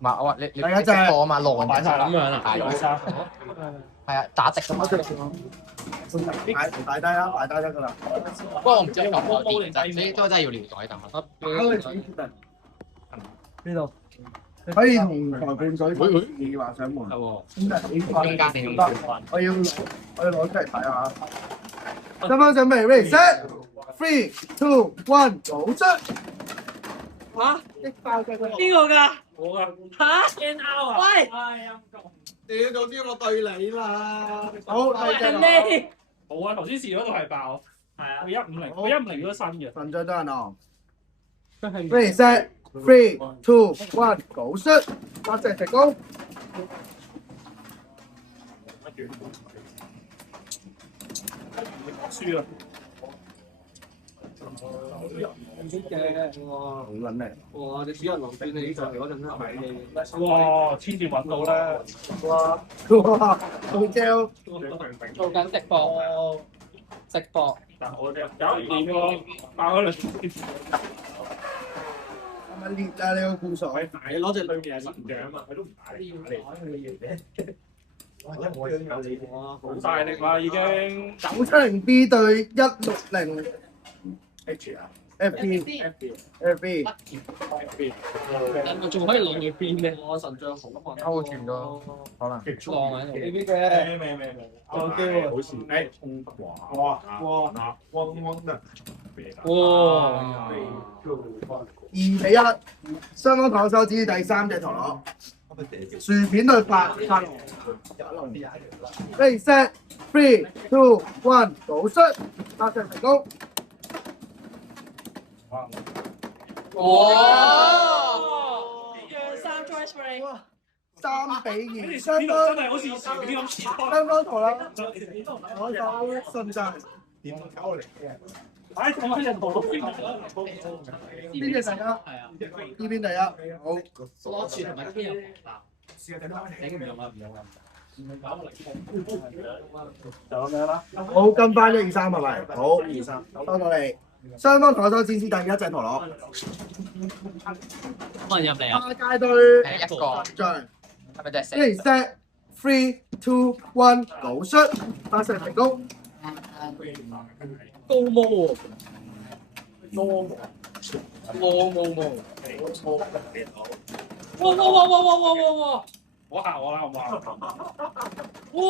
唔係我話你第一隻貨啊嘛，浪擺晒咁樣啊，大咗，三係啊，打直㗎嘛。擺低啦，擺低得㗎啦。不過我唔知你夠唔夠電掣，呢都真係要尿袋等。呢度可以同裁判舉你話上門。係中間定得，我要攞出嚟睇下。雙方準備 ready set three two one 走出。嚇？邊個㗎？我啊嚇？N R 啊？喂！屌，早知我對你啦。好，係人哋好啊，頭先試嗰度係爆，係啊，佢150都新嘅。份張都係我。ready set three two one 走出。發射成功。輸啊！唔識嘅，哇！好撚靚。哇！你主人龍轉你上嚟嗰陣咧，係你哇！黐線揾到啦！哇！好焦。做緊直播，直播。但我哋有一點喎，爆咗兩次。係咪裂啊？你個故所？大攞隻對面係神像啊嘛，佢都唔大哇！好大力啦已經。970B 對160 H 啊 FB FB 人哋仲可以攞去邊咧？我神像好啊！勾住咗，可能。浪喺度。呢邊嘅。咩？有機會。好似誒，哇！嗡嗡的。哇2-1，雙方投手指第三隻陀螺。薯片對白飯。Ready set three two one 倒出，發射成功。哇！讓三 try spring。3-2，雙方真係好似薯片咁切開。雙方陀螺攞手順勢。點搞嚟嘅？唉，講翻人陀螺邊邊隻第一？係啊。呢邊第一。好。攞住同埋邊有？頂唔用啊！唔用啊！就咁樣啦。好，跟翻1、2、3係咪？好，2、3，翻到嚟。雙方投手戰士第一隻陀螺。冇人入嚟啊！下界對係一個，象。係咪就係四？ Ready set three two one 倒出，發射成功。高毛喎！毛！哇！我下我啦，好唔好？哇！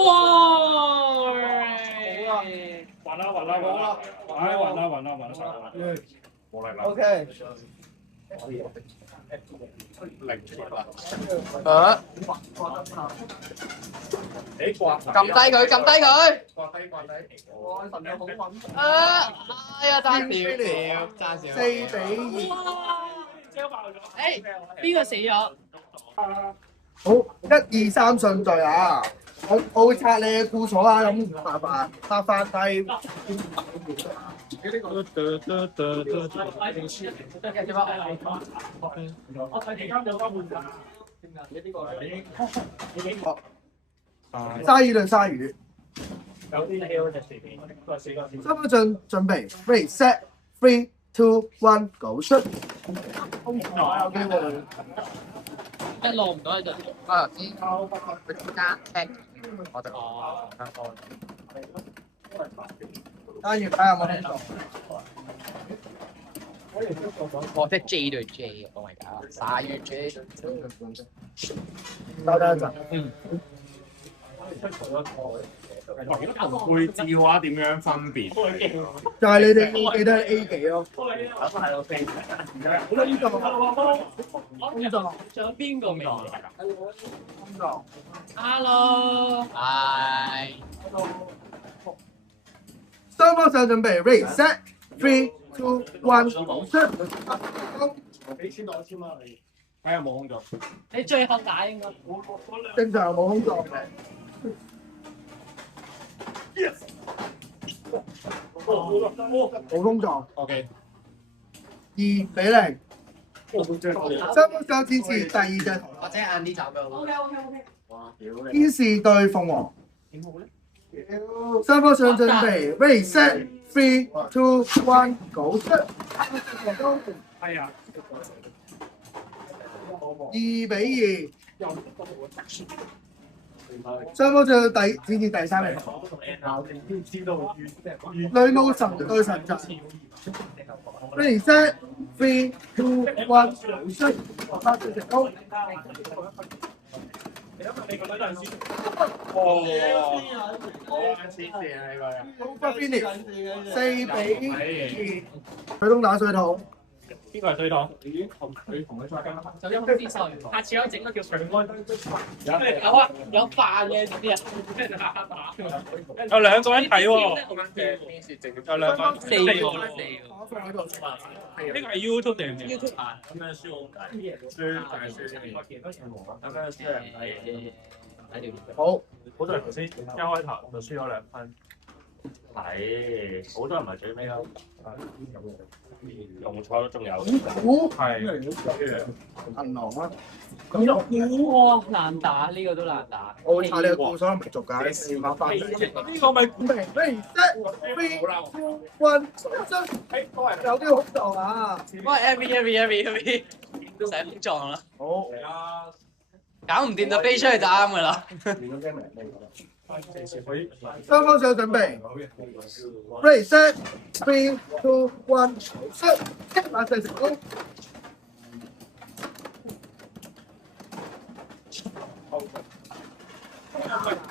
暈啦！冇力啦。 OK。撳低佢，撳低佢。哇！神又好穩。哎呀，爭少少。4-2。誒，邊個死咗？好，1、2、3順序啊！我會拆你嘅故所啊，咁麻煩低。我睇其他有交換㗎。鯊魚對鯊魚。有啲呢隻薯片，都係4個字。三分準備 ，ready set three two one 九出。有機會。一落唔到一陣。我頭先佢加踢，我就單月睇下有冇聽到。我即係 J 對 J，Oh my god！鯊魚 J，等一陣。如果同配置嘅話，點樣分別？就係你哋要記得係 A 幾咯。仲有邊個未工 ？Hello。係。雙方手準備 ，ready set three two one 九出。俾錢攞簽啊你。睇下冇空咗。你最後打應該。正常冇空檔嘅。冇空檔。OK。2-0。雙方手展示第二隻圖，或者晏啲走嘅。OK。哇！屌你。天使對鳳凰。點好咧？雙方上準備 ，ready set three two one 九出。係啊。2-2，雙方進入展至第3名。女武神對神像。Ready set 3, 2, 1，出發成功。Over finish 4-2，水桶打水桶。邊個係對檔？就陰啲菜，下次可以整個叫水安。有啊，有飯嘅啲啊。有兩個人睇喎，有兩個人4個呢個係 YouTube 定唔定？好，好多人頭先一開頭就輸咗2分。係，好多人咪最尾咯。用錯都仲有。估係。銀行啊！哇，難打呢個都難打。我會查你個故所係咪續㗎？試下翻嚟。呢個咪Ready set 3, 2, 1，出！有啲好撞啊！喂，every，成日撞啦，好。搞唔掂就飛出去就啱㗎啦。雙方上準備。Ready set 3, 2, 1，出！打成功。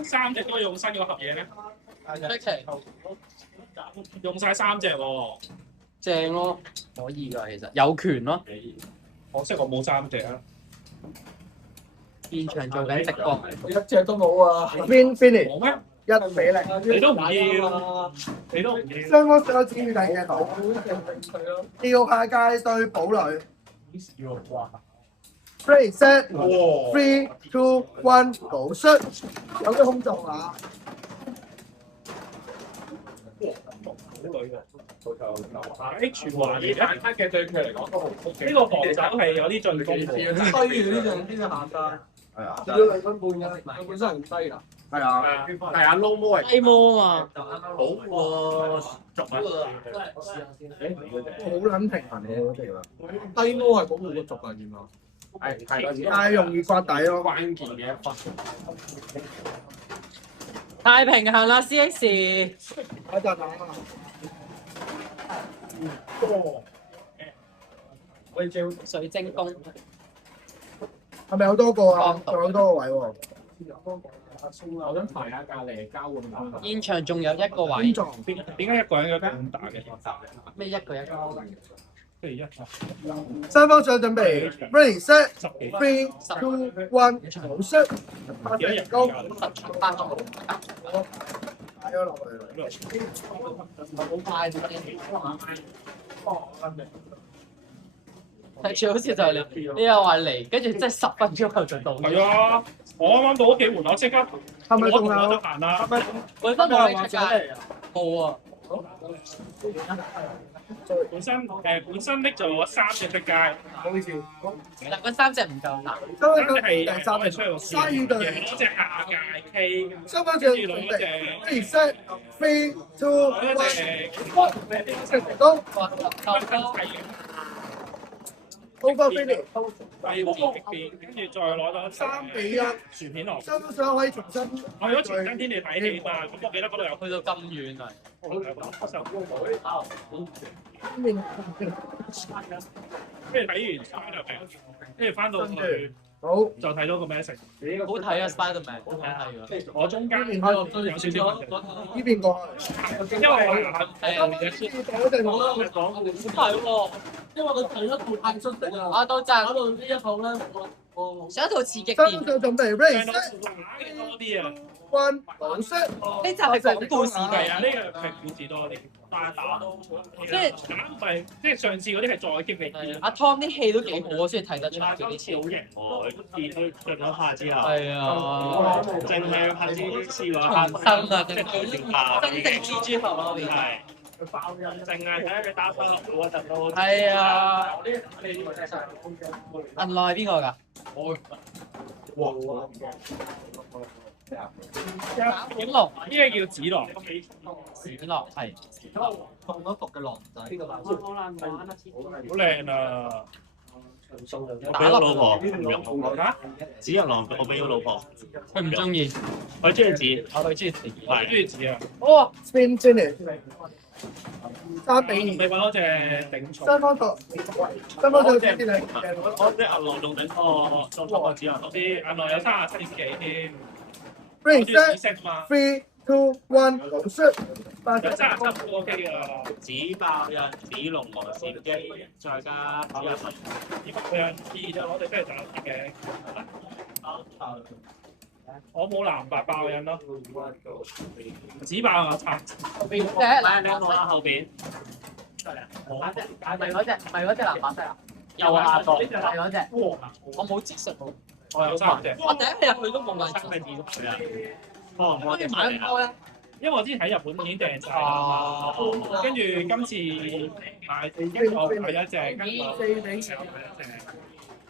3隻都用新嗰盒嘢咩？出奇，用晒3隻喎，正咯，可以㗎，其實有權咯。可惜我冇3隻啊。現場做緊直播，一隻都冇啊！ Win finish 冇咩？ 1-0。你都唔要，你都唔要。雙方上咗展至第2度。吊下界對堡壘。Ready set 3, 2, 1，go shoot！有啲空撞啊！喺全華呢單卡嘅對佢嚟講都好 OK。呢個防守係有啲進攻嘅。低嘅呢隻下界。係啊。要2分半㗎，佢本身係唔低㗎。係啊。係啊，low 魔係低魔啊嘛，好喎，續啊！好撚平衡嘅嗰條啊！低魔係保護個族啊，原來。太容易刮底咯。關鍵嘅一分。太平衡啦 CX，一陣啊！水晶宮係咪有多個啊？仲有多個位喎。我想排下隔離交換。現場仲有一個位空，撞。點解一個人有咁打嘅？咩一個一個？不如一雙方上準備。Ready set 10幾 3, 2, 1，go shoot！發成功。八個擺咗落去。好快睇住好似就係你又話嚟，跟住即係10分鐘後就到。係啊！我啱啱到屋企門口即刻，係咪仲有？得閒啦？本身冇你出街，冇啊。本身拎咗3隻出街，唔好意思。但嗰3隻唔夠打，雙方3隻係第三名。出嚟鯊魚隊。攞隻下界 K，雙方上準備。Ready set 3, 2, 1，成功。Over finish。第2邊，跟住再攞咗3-1。薯片落。雙方上可以重新。我如果全新天地睇戲嘛，咁我記得嗰度有去到咁遠啊！跟住睇完 Spider-Man，跟住翻到去好。就睇到個 message。好睇啊 Spiderman，好睇喎。我中間有少少問題，呢邊過去。因為係啊，我哋冇啦。係喎，因為佢睇得套太出色啊！我都讚。搞到呢一套咧，我上一套刺激雙啲，方上準備。Ready 打 set 嘅多啲啊， 1，go shoot！呢集係講故事係嘅，啊，呢個係故事多啲，但係打都即係打唔係即係上次嗰啲係再激烈啲。阿 Tom 啲戲都幾好啊，先睇得出但係嗰啲今次好型喎，見佢進咗下之後，係啊，淨係拍蜘蛛重俠生啊，即真係條下真正蜘蛛俠咯，係淨係睇佢打翻落嗰陣都係啊。銀內邊個㗎？景龍，呢個叫紫羅，紫樂係。中咗毒嘅狼仔。好靚啊！我俾我老婆唔用，嚇，紙人狼我俾我老婆，佢唔中意，佢中意紙，我佢中意自己。我中意紙啊！哇！ Spin finish 3比你揾多隻頂2，重。雙方對先你。我啲銀狼用頂個做個紙人，啲銀狼有37幾添，我 Ready 中意紫 set 色嘛， 3 2 1 go shoot，有37都 OK 㗎。紙爆印、紙龍和閃機，再加紙人狼。如果佢有2就攞嚟出嚟就有嘅。我冇藍白爆印咯，紙爆我拆。邊隻？靚我啦後邊，係咪嗰隻？係嗰隻藍白色啊？又係下個，係嗰隻。我冇知識喎。我有3隻。我第一日入去都冇買三紙。個字都係啊。哦，我跟住買咁多咧。因為我之前喺日本已經訂晒啦，跟住今次買，跟住我買咗一隻，跟住我4比2。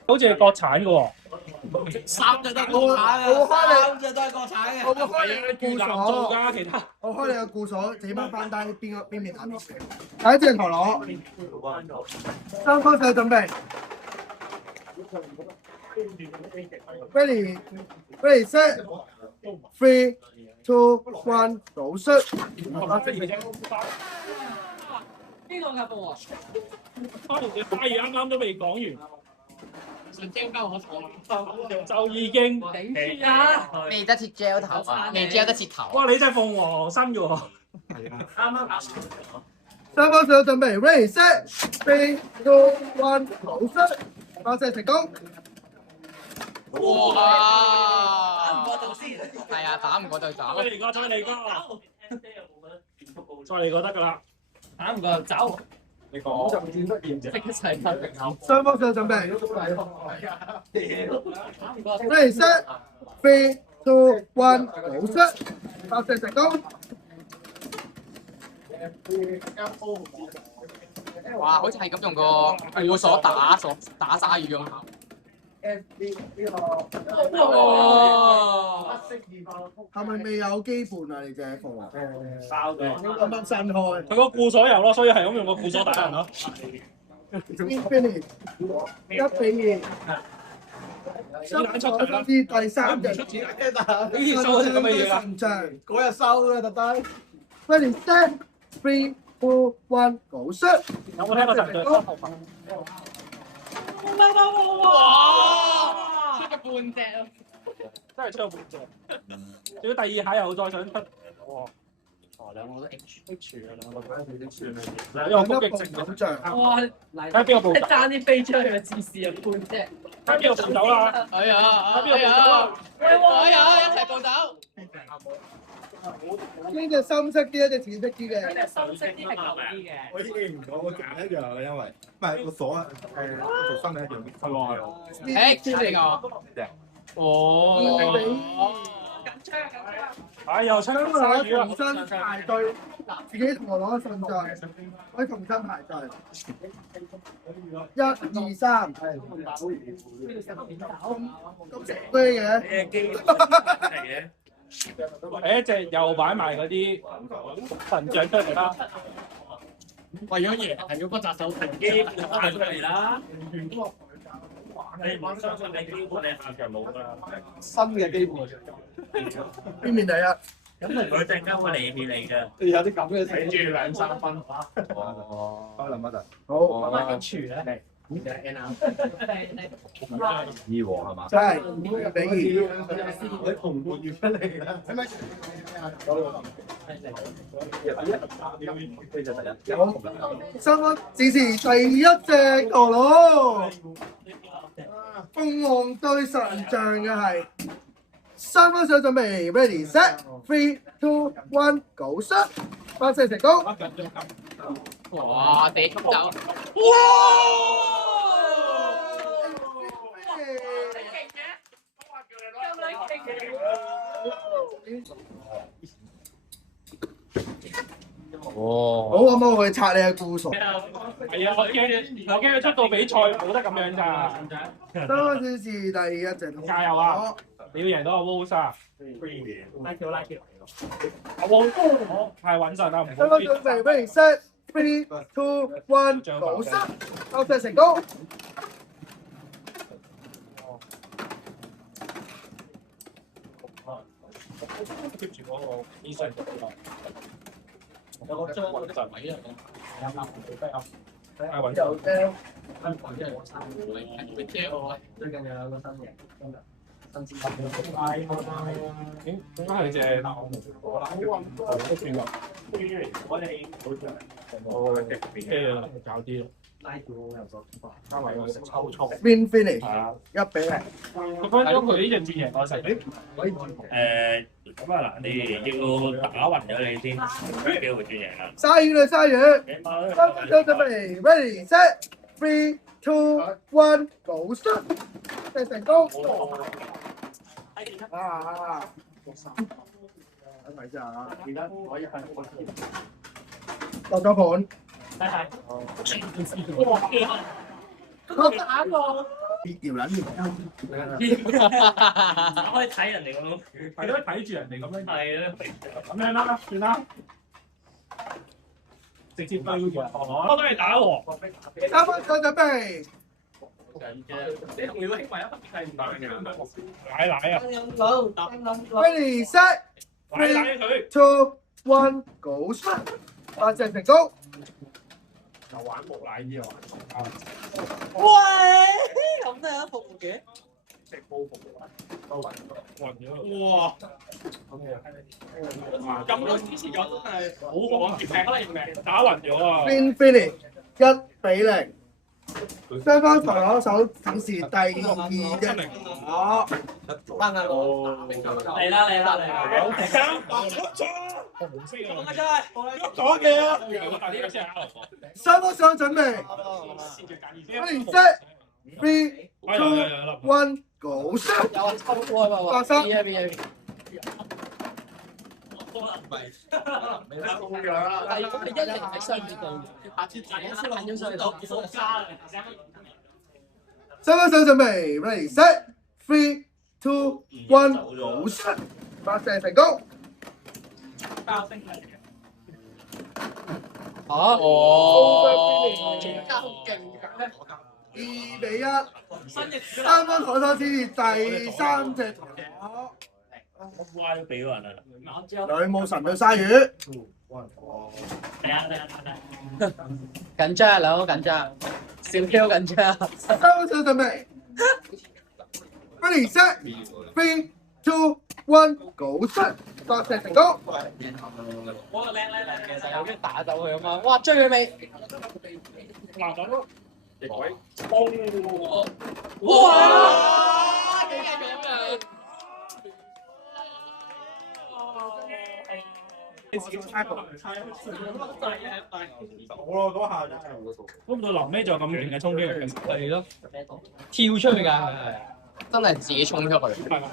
好似係國產嘅喎， 3隻都係我開隻都係國產嘅。我開你嘅固越南做鎖，㗎，其他我開你嘅固鎖，自己掹翻低邊面打邊先。第一隻陀螺，雙方手準備。Ready set 3 2 1 go shoot。邊個㗎喎？可能隻花兒啱啱都未講完，上焦交我頭就已經頂住啊！未得切 gel 頭啊，未 gel 得切頭。哇！你隻鳳凰新嘅喎，雙方手準備，Ready set 3 2 1 go shoot。發射成功。哇！打唔過對先，係啊，打唔過對手。再嚟個，再嚟個，再嚟個得㗎啦。打唔過就走。你講就見得現一齊睇平手。雙方手準備打唔過。 ，Ready set 3 2 1 go shoot。發射成功。哇！好似係咁用個固鎖打鯊魚咁。哇！係咪未有基本啊？你隻鳳凰？爆嘅。啱啱新開。佢個固鎖有咯，所以係咁用個固鎖打人咯。Finish 1比2。甚至第3隻。呢啲收咗咁嘅嘢啊！神像。嗰日收嘅特登。Ready set 3 2 1 go shoot。有冇聽過神像？哇！出個半隻啊！真係出咗半隻。仲要第二下又再想出，哇！兩個都 H 啊，兩個都 H 兩個攻擊性咁像。哇！睇下邊個步走？爭啲飛出去嘅姿勢啊，半隻。睇下邊個步走啦？係啊！睇下邊個步走啊？係啊！一齊步走。呢隻深色啲，一隻淺色啲嘅。深色啲係舊啲嘅。我已經認唔到個價一樣嘅，因為唔係個鎖做新嘅一樣。係喎。誒，出嚟㗎。哦。緊張緊張。唉，又出咁鯊我魚啊！重新排隊，自己同我攞順序，可以重新排隊。1 2 3，咁食龜嘅。咩機嚟嘅？誒，隻又擺埋嗰啲神像出嚟啦。為咗贏係要不擇手段。機擺出嚟啦！你唔相信你基本你下場冇㗎啦。新嘅基本。邊面第一？咁佢陣間會離棄你㗎。有啲咁嘅睇住2、3分。哦。開兩蚊就。好，咁啊，H 咧。二和係嘛？真係2比2。你同個月出嚟啦。係咪？雙方指示第一隻陀螺，鳳凰對神像嘅係。雙方手準備 ，Ready set 3 2 1 go shoot，發射成功。哇！地速走。哦。好，咁我去拆你嘅固鎖。係啊，我驚佢出到比賽冇得咁樣咋。雙方指示第一隻。加油啊！你要贏到阿 Wolf 啊！阿 Wolf 太穩陣啦，唔雙好方準備 ，Ready set 3 2 1 go shoot，發射成功。keep 住嗰個醫生度咯。有個張位啊，係穩有啫，最近又有個新嘢，新資點解係隻大澳門火啦？都算有。我哋搞啲咯。加埋個抽速。 Win finish 係啊。 1比0。分分鐘佢呢隻戰贏我成。咁啊嗱，你要打暈咗你先，有機會轉贏啦。鯊魚啦鯊魚，起碼三分鐘準備，ready set three two one go start，即係成功。啊！睇埋先啊！而家可以係落咗盤。我打過。條撚可以睇人哋咁，係咯，睇住人哋咁樣。係啊，咁樣啦，算啦。直接對住我都係打喎。 3分鐘準備。你同你個兄弟一係唔打嘅，奶啊！ ready set 奶佢。 two one go start，發射成功。就玩木乃伊啊！喂，咁都有得服務嘅？食煲服暈咗。哇！咁多之前有真係好好啊！命可能命打暈咗啊！ Win finish 1比0。雙方台攞手展示第二隻果。翻下我嚟啦嚟啦嚟啦！我唔識啊！咗嘅。雙方手準備，ready set three two one go start，有抽波啊嘛！發生。邊係如果你一零喺上面度，下次大家先揾咗上嚟到火加雙方手準備，ready set three two one go start，發射成功。爆星嚟嘅。哦，點解好勁嘅2比1，三分台手展示第三隻果。歪都俾人啊！女武神對鯊魚。緊張，兩個緊張，小 Q 緊張。三分手準備，ready set three two one go start，發射成功。哇，叻，其實有啲打走佢啊嘛！哇，追佢未？嗱咁咯，逆位。哇！幾勁咁啊！我咯嗰下真係估唔到臨尾就咁勁嘅衝擊力，係咯，跳出去㗎，係真係自己衝出去。係咪？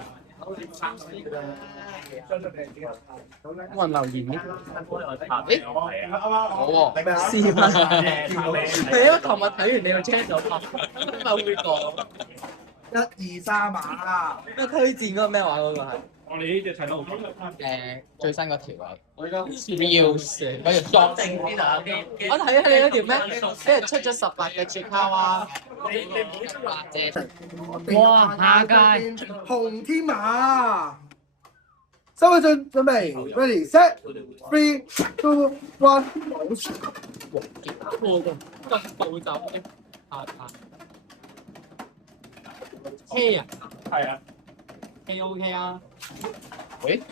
冇人留言嘅。誒，冇喎。係咩啊？試下。係啊，琴日睇完你個 channel，今日會講。 1、2、3碼。咩推薦嗰個咩話嗰個係？我哋呢隻睇到好最新嗰條啊！我而家 reels 嗰條 short 定邊啊？我睇下你嗰條咩？俾人出咗18嘅絕卡哇！你唔好出辣啫！哇！下屆紅天馬。三分鐘準備，ready set three two one go start。咁暴走嘅，K 啊，係啊。 K OK 啊？喂？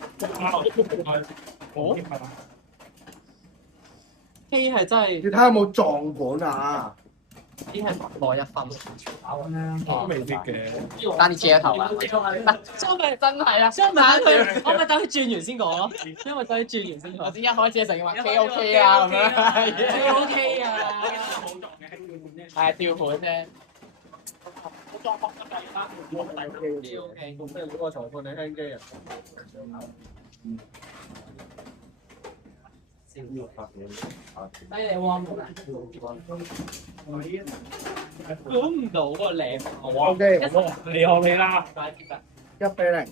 我係嘛 ？K 係真係要睇下有冇撞盤啊！ K 係攞1分，都未必嘅。單啲遮頭啦。所以真係啊！所以咪等佢，我咪等佢轉完先講咯。因為等佢轉完先講。我先一開始嘅時候話 K OK 啊咁樣。K OK 啊！係調盤啫。 咁即係嗰個裁判你輕機啊？低你喎，估唔到個靚，O K，你學你啦。 1比0。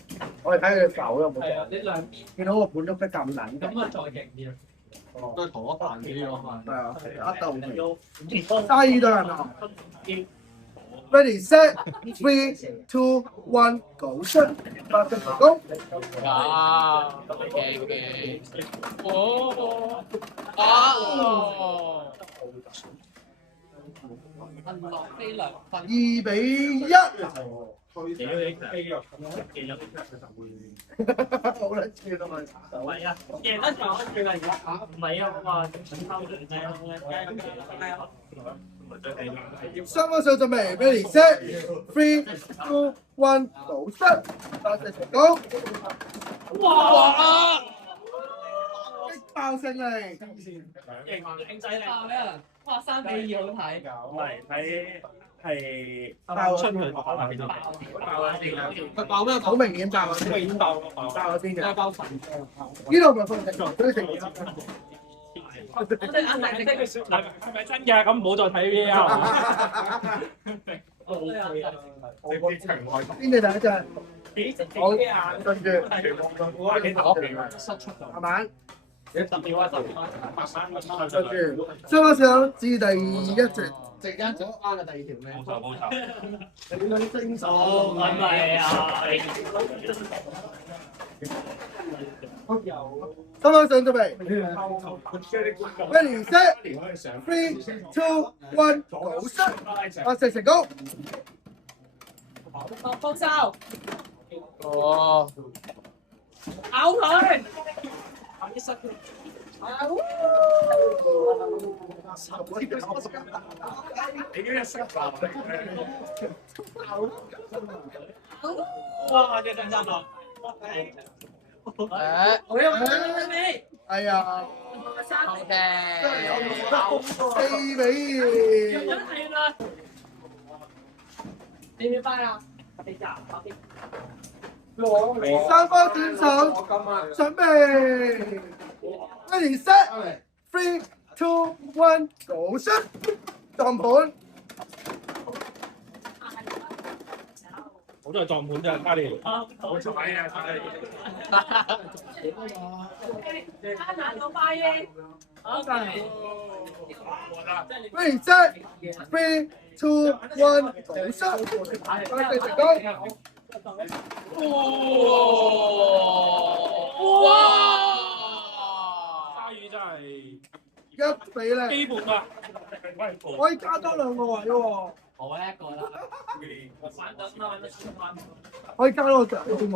我哋睇佢手有冇係啊，撞？呢兩邊見到個盤喐得咁撚咁啊，再勁啲啊！都係同一範啲咯，係啊，一鬥皮。鯊魚對人啊！ Ready set 3 2 1 Go shot 發射成功。啊，OK，哦，啊，銀落飛兩分， 2比1，好撚似都係。唔係啊，贏得就我最近而家唔係啊，我話雙方手準備，ready set 3 2 1 Go shot 發射成功。哇！擊爆勝利。靚仔靚，哇，3比2好睇。唔係睇係爆出去爆咩？好明顯爆啊！已經爆爆咗先嘅。爆粉。呢度咪放成堆成嘢。係咪真嘅？咁唔好再睇 V R。邊隻第一隻？好，跟住慢慢，跟住雙方手至第一隻，陣間左啱嘅第二條咩？冇錯。你兩精手，唔係啊！雙方手準備，ready set 3 2 1 Go shot 發射成功。放手。哦，咬佢。你呢個識爆哇！真真啊！哎呀，OK， 4比2。你班啊？三方選手準備，ready set 3 2 1 Go shot 撞盤。好多係撞盤啫，卡利。好彩啊！ready set 3 2 1 Go shot 發射成功。哇！鯊魚真係1比0，基本啊！可以加多2個位喎，我一個啦。可以加多個獎添喎。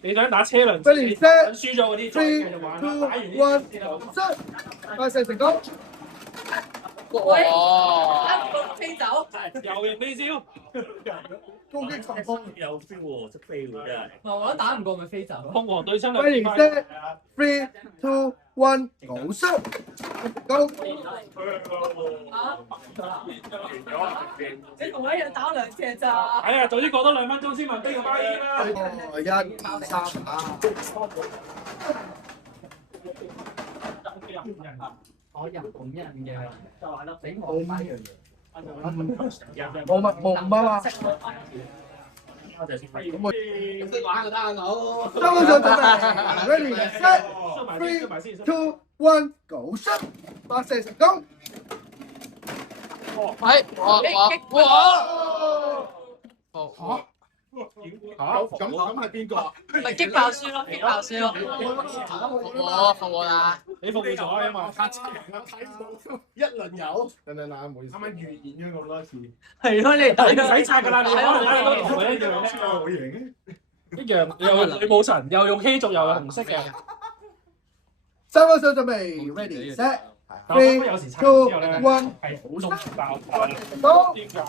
你想打車輪，ready 等 set 輸咗嗰啲再繼續玩啦。打完 3 2 呢 1 Go shot 發射成功。哇！飛走。又人飛招，攻擊成功。有 feel 喎，識飛喎真係。我覺得打唔過咪飛走。鳳凰對親，ready 兩 set 3 2 1 Go shot 成功。你同我一樣打2隻咋？哎呀，早啲過多2分鐘先問邊個包煙啦。 1 3打。我人本人嘅，就玩得整好乜樣嘢。冇唔啊嘛。識玩就得啊，我。雙方手準備，ready set 3 2 1 Go shot 發射成功。係，哇！咁係邊個？咪擊爆輸咯，擊爆輸咯。復活啦！你復活咗啊，因為一輪有。等，唔好意思。啱啱預演咗咁多次。係咯，你你唔使拆㗎啦，你可能睇到同佢一樣咧。好型。一樣又用女武神，又用希族，又用紅色嘅。雙方手準備，ready set 但我覺得有時 3 拆完之後 2 咧 1係中爆成功。點解？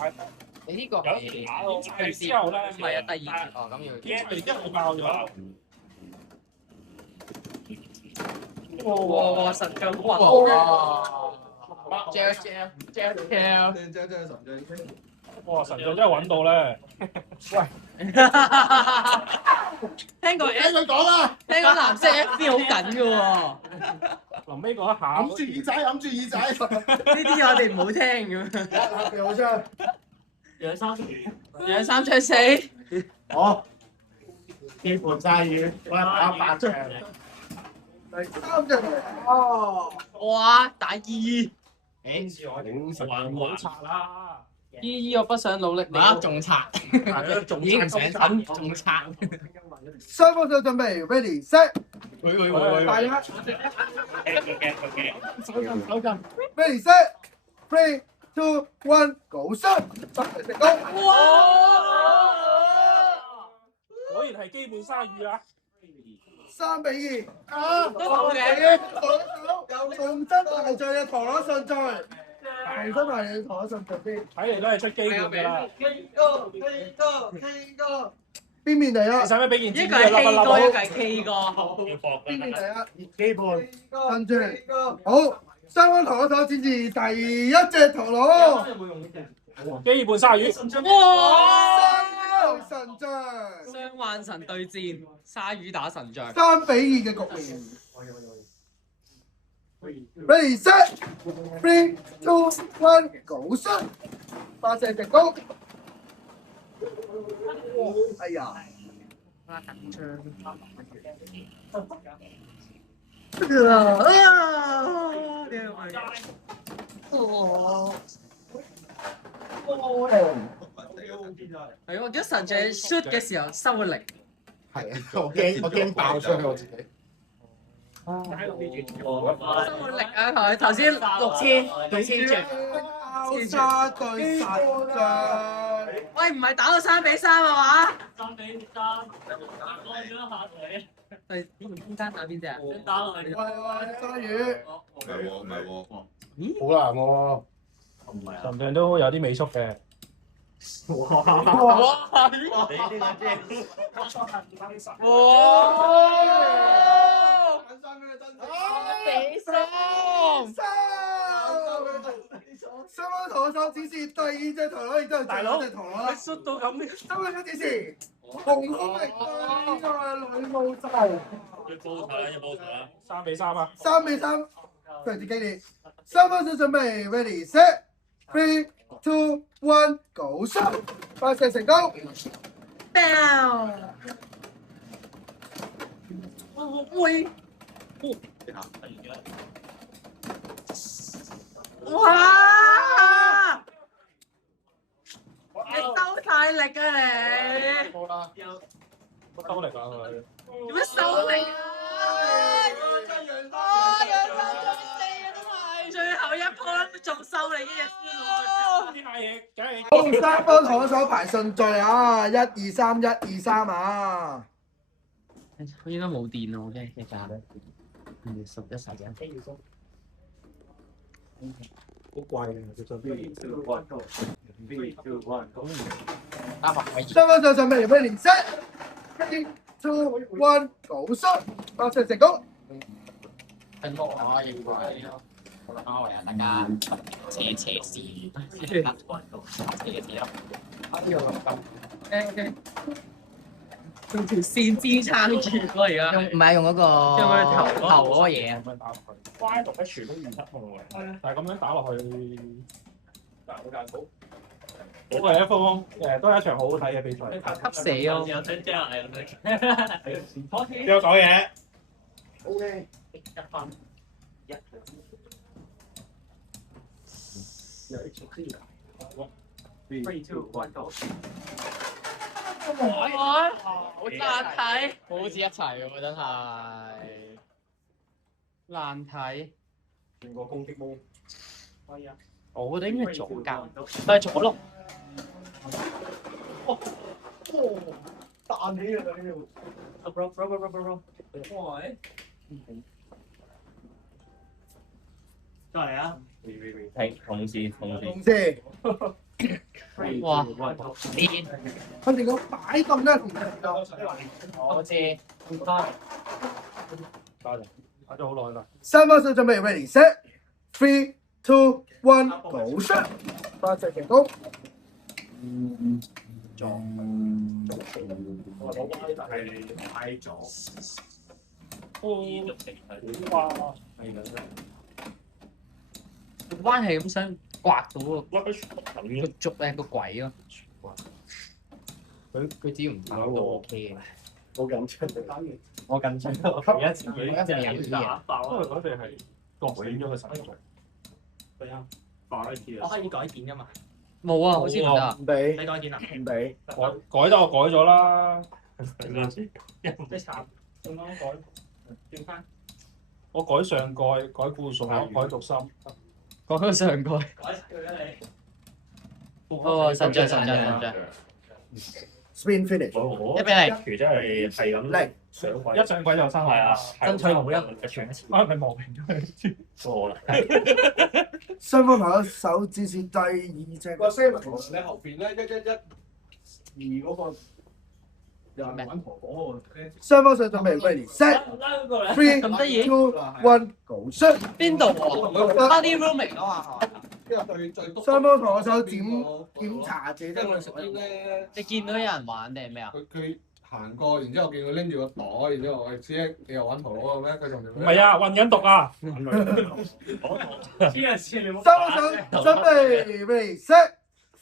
你呢個係拆之後咧，唔係啊，第二條咁要。一路爆咗。哇！神將哇！Jail！哇！神將真係揾到咧。聽過佢講啊！聽講藍色 FV 好緊嘅喎。臨尾嗰一下，揞住耳仔，揞住耳仔。呢啲我哋唔好聽咁。有張。兩三出4。好。基本鯊魚，我打8場。第3隻哦。哇！打2。唔好拆啦。依我不想努力，你仲拆，已經唔想等，仲拆。雙方手準備 ready set，喂，大一，OK， 手震。 ready set three two one go shot，成功。果然係基本鯊魚啊3-2。都好嘅。重新排序嘅陀螺順序，重新排序陀螺順序先。睇嚟都係出基本㗎啦。邊面嚟啊？你使唔使俾件紙一個係 K 歌，一個係 K 歌。邊面嚟啊？基本跟住，好，雙方陀螺手展示第一隻陀螺。基本鯊魚。哇！神將雙幻神對戰，鯊魚打神將。3-2嘅局面。Ready set three two one go shot，發射成功。哎呀！係我記得神將 shoot 嘅時候收個力。係啊，我驚爆出去我自己。收個力啊！佢頭先6000轉。交叉對神將。喂，唔係打到3-3啊嘛3-3，打開咗下腿，係邊中間打邊隻啊？打落去。喂，鯊魚。唔係喎，好難喎，神像都有啲美縮嘅。哇！雙方陀螺手展示第二隻陀螺，亦都係最後一隻陀螺啦。縮到咁嘅。雙方手展示紅空力對呢個女武神。要報頭啦，要報頭啦。 3-3啊3-3，非常之激烈。雙方手準備 ready set three two one go shot，發射成功。喂！哇！你收晒力啊你！好啦，乜收力啊佢？做乜收力啊？最後一鋪仲收你嘅先呢下嘢梗係。好，三方陀螺手排順序啊，1、2、3，1、2、3啊。佢應該冇電咯，嘅一架11時間。好貴啊，其實打埋位。雙方手準備 ready set three two one go shot，發射成功。分波啊，應該好啦，翻嚟啊，大家扯線，扯啦。OK。用條線支撐住咯，而家。唔係用嗰個。用佢頭嗰個嘢啊。咁樣打落去，Y 同 H 都唔得喎。但係咁樣打落去，好簡單。都係一方都係一場好好睇嘅比賽。吸死咯！有真正係有講嘢。 OK。一分一。3、2、1 go！ 好難睇，好似一齊喎，真係難睇。成個攻擊模。我覺得應該左膠，但係左咯。彈起啊！呢度。再嚟啊！係同時。同時。哇！癲！佢哋個擺動咧同我知。打咗好耐啦。三方手準備 ready set three two one go shot，發射成功。我歪但係歪咗。哇！彎係咁想刮到個竹咧個鬼咯。佢只要唔打都 OK 嘅。好緊張，我緊張，我而家自己有啲嘢。因為嗰隻係割斷咗個手腳。係啊，快啲啊！我可以改變噶嘛？冇啊，好似唔得啊。唔俾你改件啊？唔俾。改就改咗啦。即插，咁樣改轉翻。我改上蓋，改固數，改軸心。講到上蓋。改齊佢啦你。哦，神將。 Spin finish。我1比0。其真係咁嚟上軌。一上軌就生係啊，爭取冇一全一次。啊，咪磨平咗。錯啦。雙方牌手指是第二隻。個 Samus 咧後邊咧111嗰個有人玩婆婆喎。雙方手準備 ready set 拉嗰個咧。 three 咁得意 two one go shoot。邊度喎？Body rooming 啊嘛。因為最篤。雙方同手檢查自己。即係我屬於咧，你見到有人玩定係咩啊？佢行過，然之後見佢拎住個袋，然之後我知你又玩婆婆嘅咩？佢仲唔係啊，混緊毒啊！黐線你冇。雙方手準備 ready set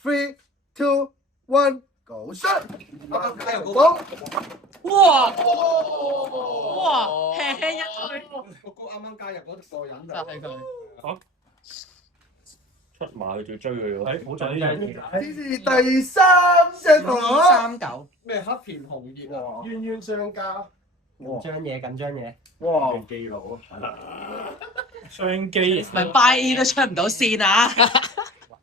three two one go shoot。講哇！哇！輕輕一推。我估啱啱加入嗰個人就係佢。出馬佢仲要追佢喎。係，好在呢樣嘢。呢是第三隻陀螺。 39。咩黑田紅葉啊，冤冤相交。緊張嘢。哇！基佬雙機。咪 buy 都出唔到線啊！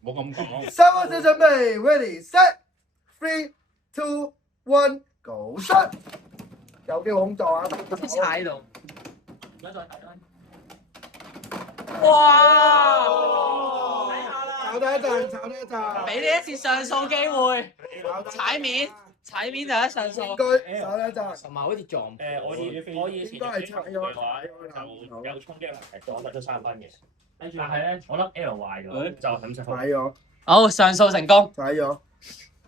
冇咁講。三方手準備 ready set three two one go shoot。有機會空撞啊！踩到。而家再睇啦。哇！炒多一陣，炒多一陣。俾你一次上訴機會。踩面就得上訴。應該炒多一陣。同埋好似撞。我以前應該係拆咗嘅話就有衝擊能力，撞得出3分嘅。但係咧，我粒 L 壞咗，就咁就踩咗，好，上訴成功。踩咗。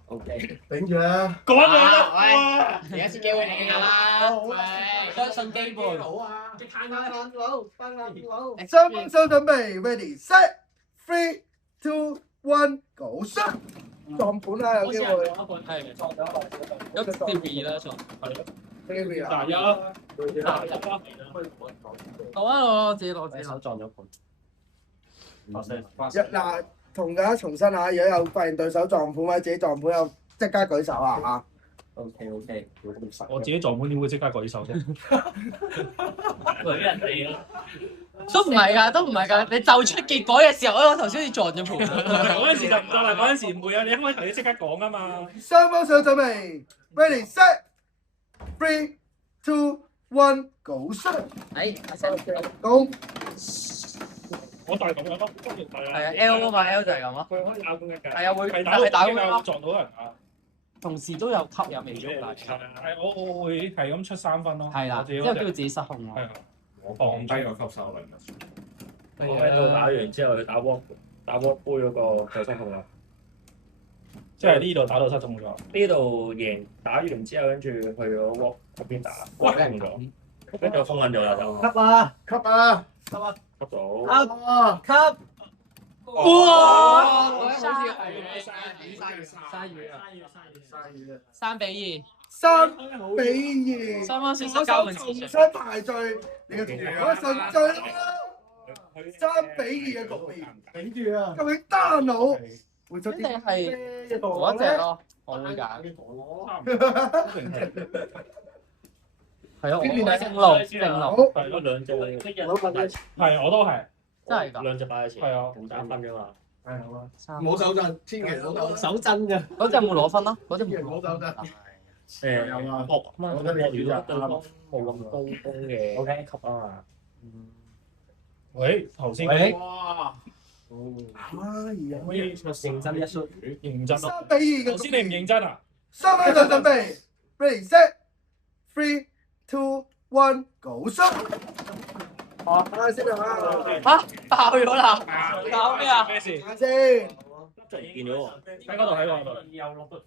OK。頂住啦！講兩喂，而家先機會你㗎啦，喂，相信機會。啊！即係攤佬。雙方手準備 ready set three two one go shoot。撞盤啦，有機會。係撞咗，有條魚啦，撞。嗱有。好啊，我自己攞手撞咗盤。嗱，同大家重申下，如果有發現對手撞盤或者自己撞盤，有即刻舉手啊嚇！ OK，我自己撞盤點會即刻舉手啫？舉人哋咯。都唔係㗎，都唔係㗎，你就出結果嘅時候，我頭先好似撞咗盤。嗰陣時就唔得啦，嗰陣時唔會啊！你一開頭你即刻講啊嘛。雙方手準備 ready set three two one go shoot。講我就係咁樣咯，係啊 ，L 啊嘛，L 就係咁咯。佢可以打攻擊㗎。係啊，會係係打會咁咯。撞到人啊！同時都有吸有未足大。係我會係咁出3分咯。係啦，之後叫自己失控咯。係啊，我放低個吸收能力。我喺度打完之後去打鍋杯嗰個就失控啦。即係呢度打到失控咗。呢度贏打完之後，跟住去咗鍋嗰邊打，鍋封咗，跟住封緊咗啦就。吸啊吸啊吸到。吸！哇！好似鯊魚啊3比3比2。2，雙方選我手交換重新次序。排序，你嘅同我順序啦。3比2嘅局面，頂住啊！究竟單佬會出啲一定係嗰一隻咯，我會揀。係咯，我正路正路，好，係嗰兩隻係，我都係。真係㗎。兩隻擺喺前，係啊冇打分㗎嘛。冇手震，千祈唔好手震。手震㗎。嗰隻冇攞分咯，嗰隻冇冇手震。誒，搏嘛，我覺得對方冇咁高攻嘅級啊嘛。喂，頭先哇！可以認真一輸。認真咯。 3比2嘅頭先你唔認真啊？雙方手準備 ready set three two one go shoot。睇下先啊！嚇爆咗啦！搞咩啊？咩事？睇下先。就唔見咗喎。喺嗰度，喺嗰度。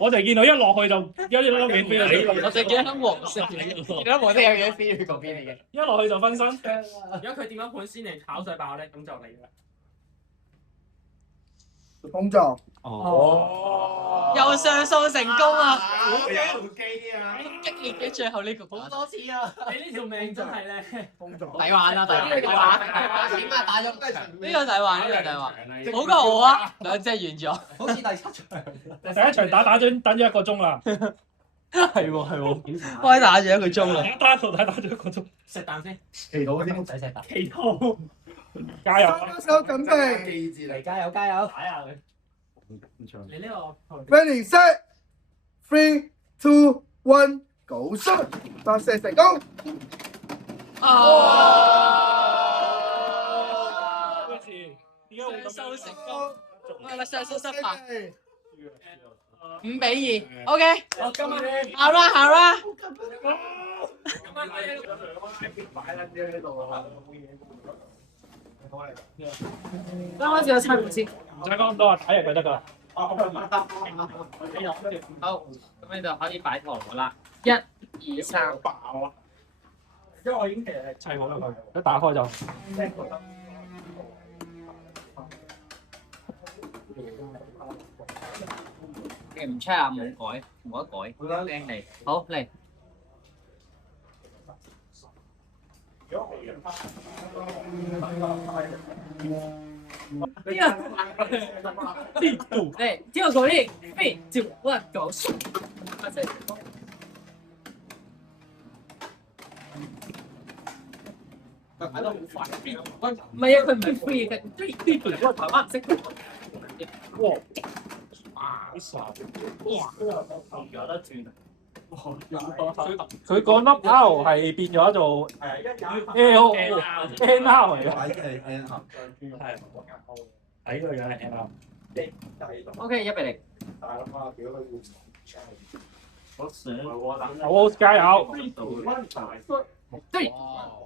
我就見到一落去就一粒嘢飛咗。我淨見到黃色，見到黃色有嘢飛去嗰邊嚟嘅。一落去就分身。如果佢點樣盤先嚟炒晒爆咧，咁就嚟啦。工作。哦，又上訴成功啊！有機啊！激烈嘅最後呢局好多次啊！你呢條命真係咧，工作。抵玩啦，抵玩！點啊？打咗呢個抵玩，呢個抵玩，好過我啊！兩隻完咗，好似第七場。第一場打咗等咗1個鐘啦，係喎，開打咗1個鐘啦。打咗1個鐘，食蛋先，祈禱先，唔使食蛋。祈禱，加油！三手準備記字嚟。加油加油！睇下佢。你呢個，ready set three two one go shoot！發射成功。上訴成功，係咪上訴失敗？5-2 ，OK。我今晚好啦好啦，今晚擺撚咗喺度啊！啱啱試咗猜唔先。唔使講咁多啊，睇人就得㗎啦。好，咁你就可以擺糖啦。1、2、3，爆啊！因為我已經其實係砌好啦佢，一打開就。你唔 check 啊？冇改，冇得改。靚嚟，好嚟。嚟，這個舉例，3、2、1 go！睇得好快，唔係啊，佢唔係 free 嘅，3、2、1台灣唔識。哇！好傻！有得轉。佢個粒 R 係變咗做 L N R 嚟㗎。係 N 合。係睇佢樣係 N R。 OK，1-0。好加油！對，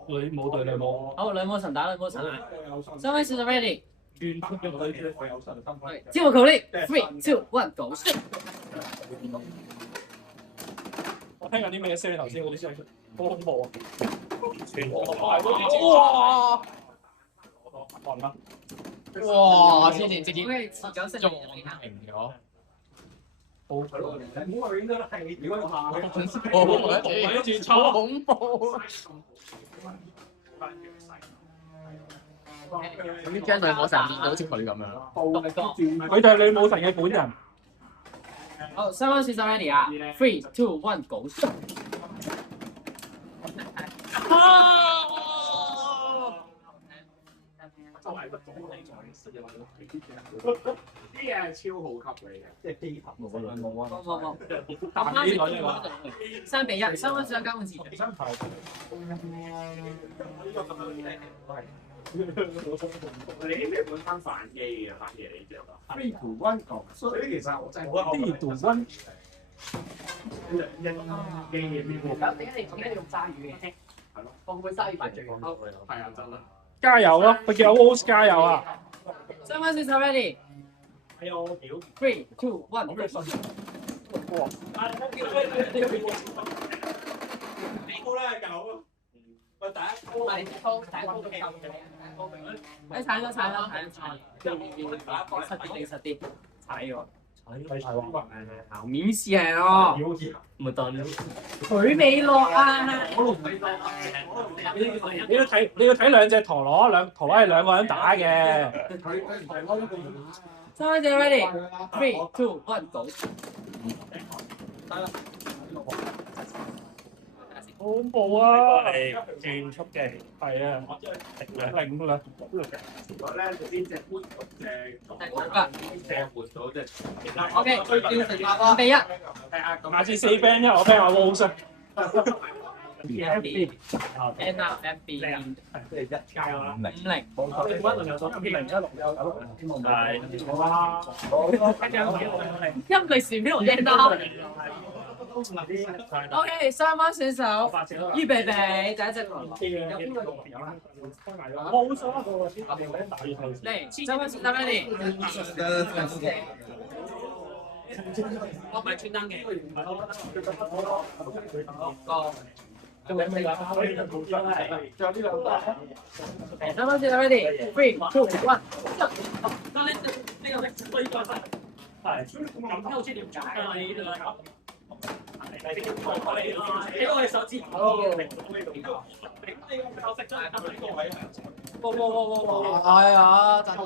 女冇對女冇。好，兩魔神打兩魔神啊！三位選手 ready，轉出咗佢，我有信心。接我球力，3、2、1 go！我聽緊啲咩聲？頭先嗰啲聲好恐怖啊！哇！寒啦！哇！天連直接仲贏咗。唔好話應該係如果跟住抽恐怖。咁呢張女魔神變到好似佢咁樣。佢就係女武神嘅本人。好，三位選手 ready 啊！3、2、1 go！啲嘢係超好級嚟嘅，即係機級冇。但係呢個3-1，三位選手交換時間。真係。你呢啲本身反機嘅反嘢嚟啫嘛。3、2、1 go！所以其實我真係好3、2、1。機嘅邊個？咁點解你用鯊魚嘅？係咯，我會鯊魚擺最後。係啊，真係。加油咯！佢叫我 Rose 加油啊！三位選手 ready。係啊，我屌。 3、2、1。我咩信？哇！你好啦，狗。喂，第一鋪。第一鋪踩咗，實啲，踩咗。面試係咯，咪當佢未落啊！你要睇兩隻陀螺，陀螺係兩個人打嘅。三位姐 ready，3、2、1 go！好恐怖啊！係轉速嘅，係啊，零啦。我咧就邊隻搬隻隻換到隻。OK，5-1。下次4 band 因為我 band 阿 Rose。N R F B 即係一加啦。 5-0。你溫度有咗2-1-6有。因佢旋邊同 N R。OK，三班選手預備備，第一隻嚟，三班選手 ready。我唔係專登嘅。三班選手 ready，3、2、1。好似點解啊？呢度喺我哋手指。哇！哎呀，真係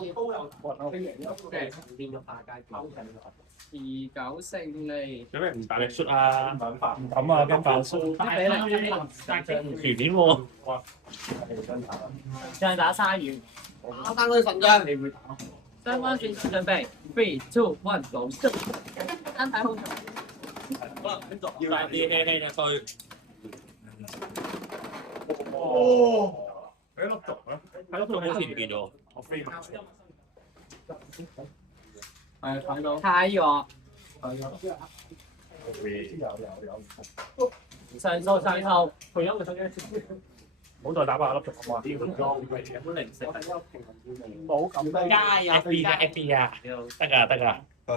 29勝利。做咩唔大力出啊？唔敢啊，驚爆出。條鏈喎。再打鯊魚。打單嗰啲神將。雙方選手準備 ，3、2、1，走！單睇空場。要大啲輕輕一堆。哦，俾粒毒啊！係咯，佢好似唔見咗。我飛埋出。係睇到。太弱。上訴上訴，賠咗個手機。唔好再打爆粒毒好嘛？冇咁多。加油 ！FB 啊 FB 啊，得㗎得㗎。我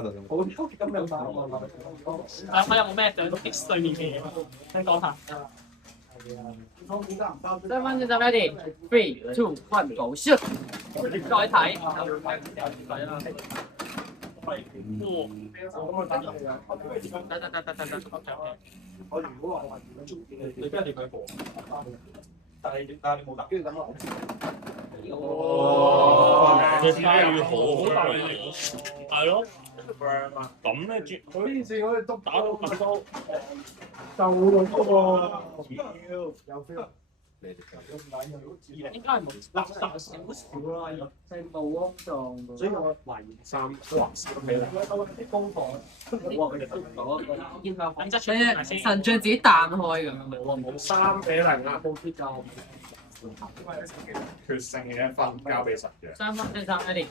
有冇咩想 X 對面嘅嘢？你講下。雙方選手 ready，3、2、1，Go shoot！再睇。得。我如果話你邊一條佢播？但係你冇打，跟住等我。隻鯊魚好大力，係咯。咁咧絕佢呢次可以都打到咁多，就咁喎。有 feel。應該係冇垃圾少少啦，即係冇安裝。所以我懷疑3還少起嚟。啲功課，哇！佢哋分咗。神像自己彈開㗎。冇啊，冇3-0啊，冇啲夠。決勝嘅一分交俾神嘅。雙方選手 ready，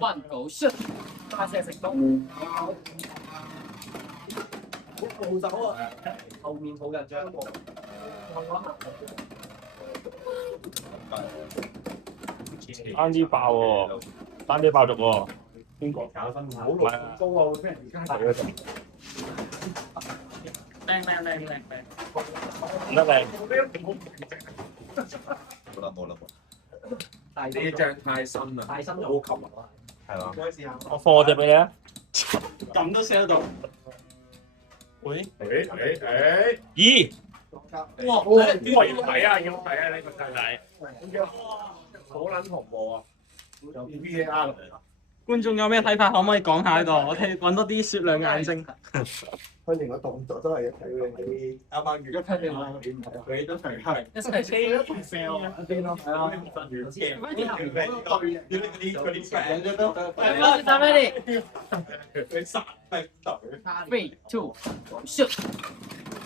1 Go shoot！發射成功。好走啊！後面好緊張喎。單啲爆喎，單啲爆族喎。邊個搞分好高啊！會俾人而家睇嗰陣。靚。唔得靚。冇啦。呢張太深啦，太深好琴啊，係嘛？我放我隻俾你啊！咁都 sell 到。喂？咦？哇！要睇啊！呢個真係好撚恐怖啊！有 VAR 嚟啦。觀眾有咩睇法？可唔可以講下喺度？我睇揾多啲雪亮眼睛。佢連個動作都係睇佢啲啱啱如果睇你話你唔睇，佢都係一齊飛一齊 fail 一邊咯，係啊。佢殺係隊。3、2、shoot！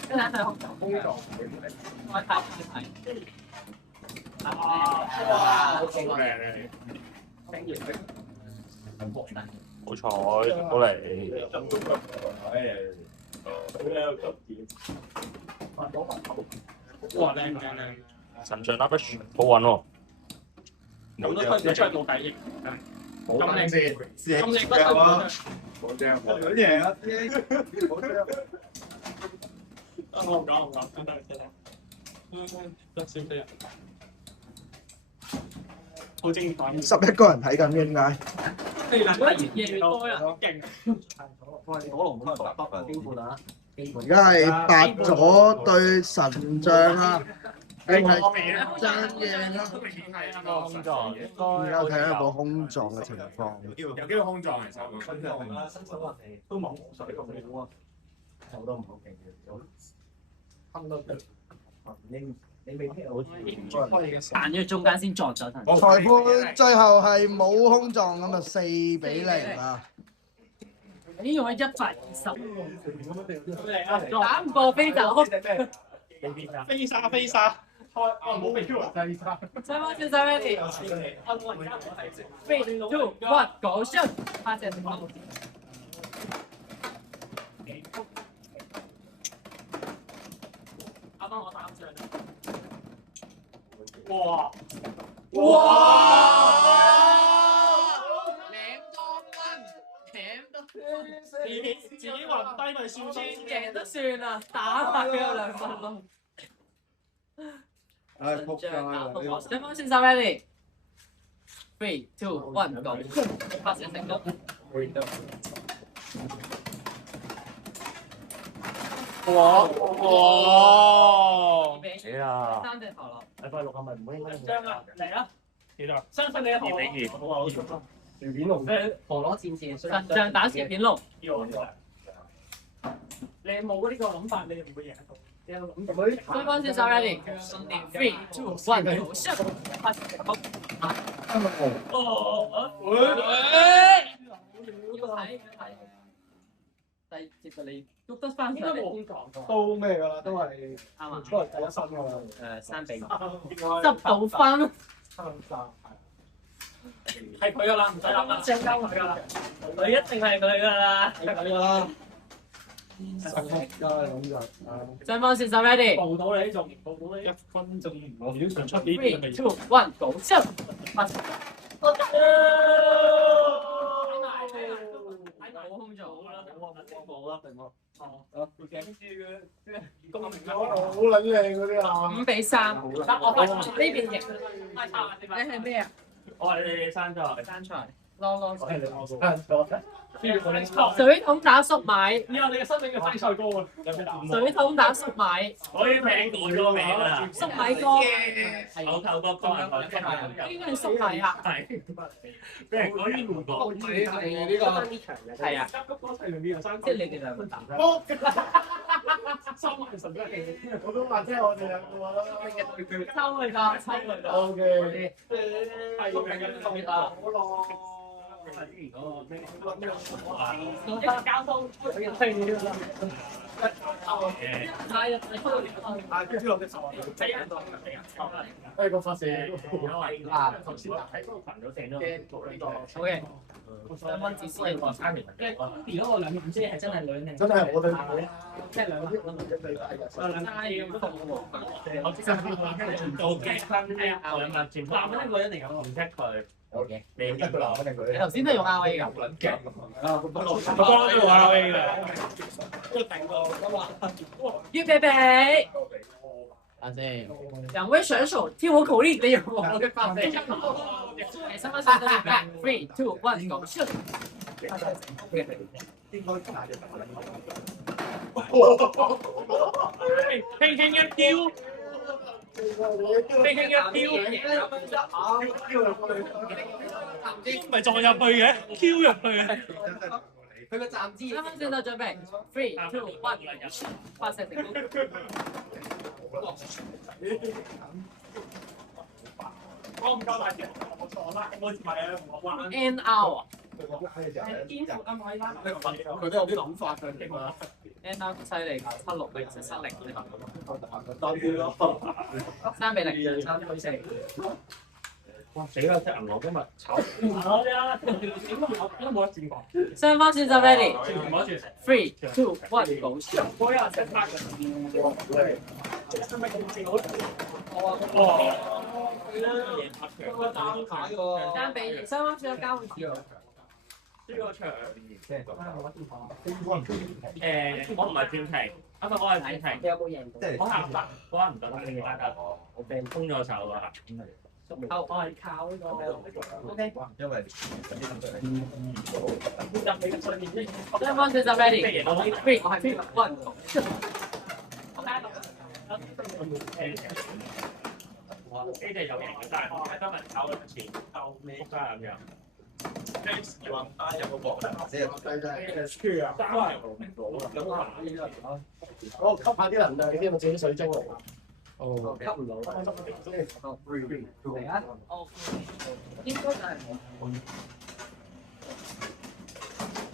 跟住睇空場。開睇。哇！好靚啊你！好彩，好嚟。哇！靚。神像 Rush 好穩喎。咁都推唔出冇計益。冇咁先，咁靚都推唔冇正，好贏啊！好正。我唔講，得少啲人。好精彩。11個人睇緊嘅點解？越多人勁。而家係白咗對神像啊！定係爭贏啦！空撞，而家睇一個空撞嘅情況。有機會空撞其實我新手都冇水咁好啊，手都唔好勁嘅，坑到你未聽好似彈咗中間先撞咗陣。裁判最後係冇空撞咁啊，4-0啊！已經用咗120，打唔過飛走。飛沙，冇被 Q 啊！第三，雙方選手 ready，3、2、1，Go shoot！發射成功。啱啱我打上。哇！自己暈低咪算先，贏都算啦，打埋佢有2分咯。唉，仆街啦！雙方選手 ready，3、，3、2、1，go！發射成功。哇！死啦！ 3隻頭落。禮拜六係咪唔應該張啊，嚟啊！幾多？相信你嘅2比2。好啊，好啊。隨便龍陀螺戰士，神像打旋片龍。你冇呢個諗法，你唔會贏得到。你有諗到？雙方選手 ready，3、2、1，go！發射成功。接到你喐得翻上嚟，都咩㗎啦，都係啱啊！都係第一身㗎啦。3比5，執到分。係佢噶啦，唔使諗啦，正交佢噶啦，佢一定係佢噶啦，係㗎啦。實力㗎咁就。雙方選手 ready，報到你仲報到你1分鐘，我表上出啲 3、2、1，go！發射。冇空做啦，冇啦，定我。好撚靚嗰啲啊！5比3，得我發呢邊贏。你係咩啊？我係山菜。山菜。攞山菜。水桶打粟米。以後你嘅生命嘅生菜歌啊，有咩打？水桶打粟米。我啲名改咗名啦。粟米歌。口頭歌歌啊！應該係粟米啊。係。俾人改咗唔講。你係呢個係啊。即係你哋兩個打。收埋神嘅我都話即係我哋兩個啦。抽佢㗎，抽佢㗎。O K。係嘅，好咯。交通個發射。頭先喺嗰個群組掟咗好嘅。雙方自私嘅話，3年。如果我2萬啫，係真係兩年。真係我哋即係2萬。我即刻做計分係啊，2萬全部。男人一個一定有唔識佢。好嘅，你一個男一個女。你頭先都用 RA 㗎。我幫都用 RA 嘅。都定過㗎嘛。預備備。等先。兩位選手聽我口令，你用我嘅發射。三分鐘，3、2、1，go！輕輕一丟。咪撞入去嘅，Q 入去嘅。佢個站姿。啱啱先到準備，3、2、1，發射成功。我唔夠大隻，我錯啦，我唔係啊，我玩。N out。佢都有啲諗法㗎，勁啊 ！N out 犀利，7-6其實失靈。多啲咯。3比0，3比4。哇！死啦！隻銀行今日炒。我哋啊，點都冇得轉過。雙方選手 ready，3、2、1，go！我有識拍嘅。3比2，雙方選手交換條。呢個場我唔係轉停，我係轉停。你有冇贏到？我下白，我話唔得，我病通咗手啊！我係靠呢個。OK。因為雙方選手 ready，3、2、1。呢隻有型嘅，但係我係今日炒兩次，鬥咩福家咁樣。有個鑊啦，即係我吸下啲能量先，我自己水晶嚟。哦，吸唔到。嚟啊！哦，應該就係我。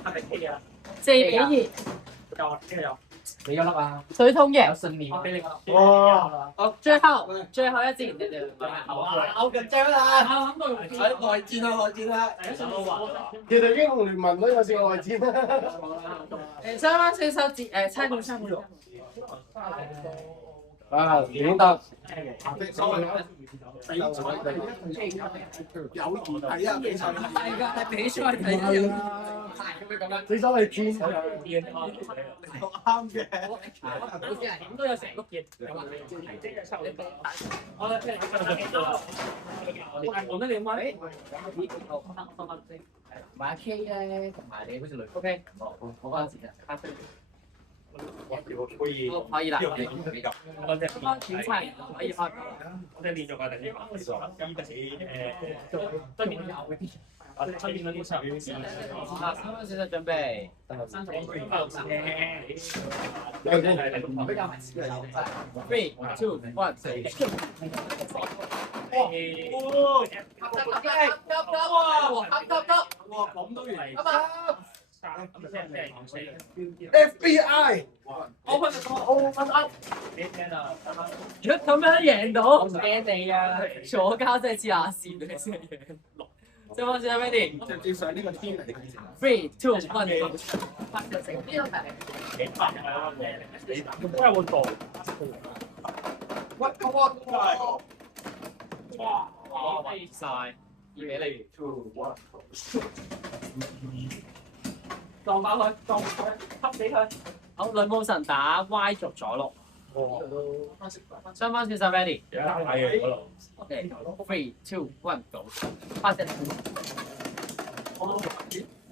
係咪 K 啊4比2。有啊，邊個有？你嗰粒啊？水桶贏。信念。我俾你個。哇！最後一戰，你哋好緊張啦！喺內戰啦，內戰啦！其實英雄聯盟都有試過內戰啦。雙方選手參與。啊，已經得。有係啊，比賽係㗎，係比賽睇嘅。你手係轉啱嘅。點都有成碌嘢咁啊！我講得你乜？買 K 咧，同埋你好似雷 OK， 我嗰陣時啊，咖啡。可以啦，可以開。我哋練咗個第一個，對面有嘅啲，我哋對面嗰啲手。三分線準備。Three, 2, 1, 咁都完。FBI open up。如果咁樣贏到，驚你啊！左膠真係黐下線嘅先。三分線 ready？ 直接上呢個天嚟。 3, 2, 1，都有個度。哇！飛晒2比0 ，2, 1，撞爆佢，撞佢，吸死佢。好，女武神打 Y 軸左碌。雙方選手 ready？ 而家睇嘅嗰度。OK， 3, 2, 1， go！ 發射。我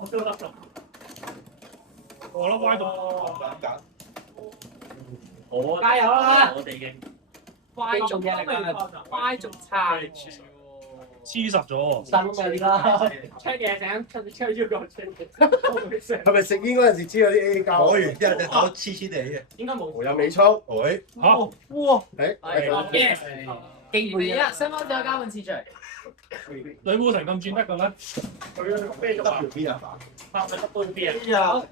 都得咗。我都歪到。我加油啦！我哋嘅 Y 軸嘅，Y 軸差。黐實咗。新嘅呢個。出嘢想出腰個出。係咪食煙嗰陣時黐咗啲 A 膠？攞完之後隻手黐黐地嘅。應該冇。我有尾粗，喂，嚇！哇，yes， 2比1，雙方只有交換次序。女武神咁轉得嘅咩？佢飛咗啊 B 啊？拍咪得杯 B 啊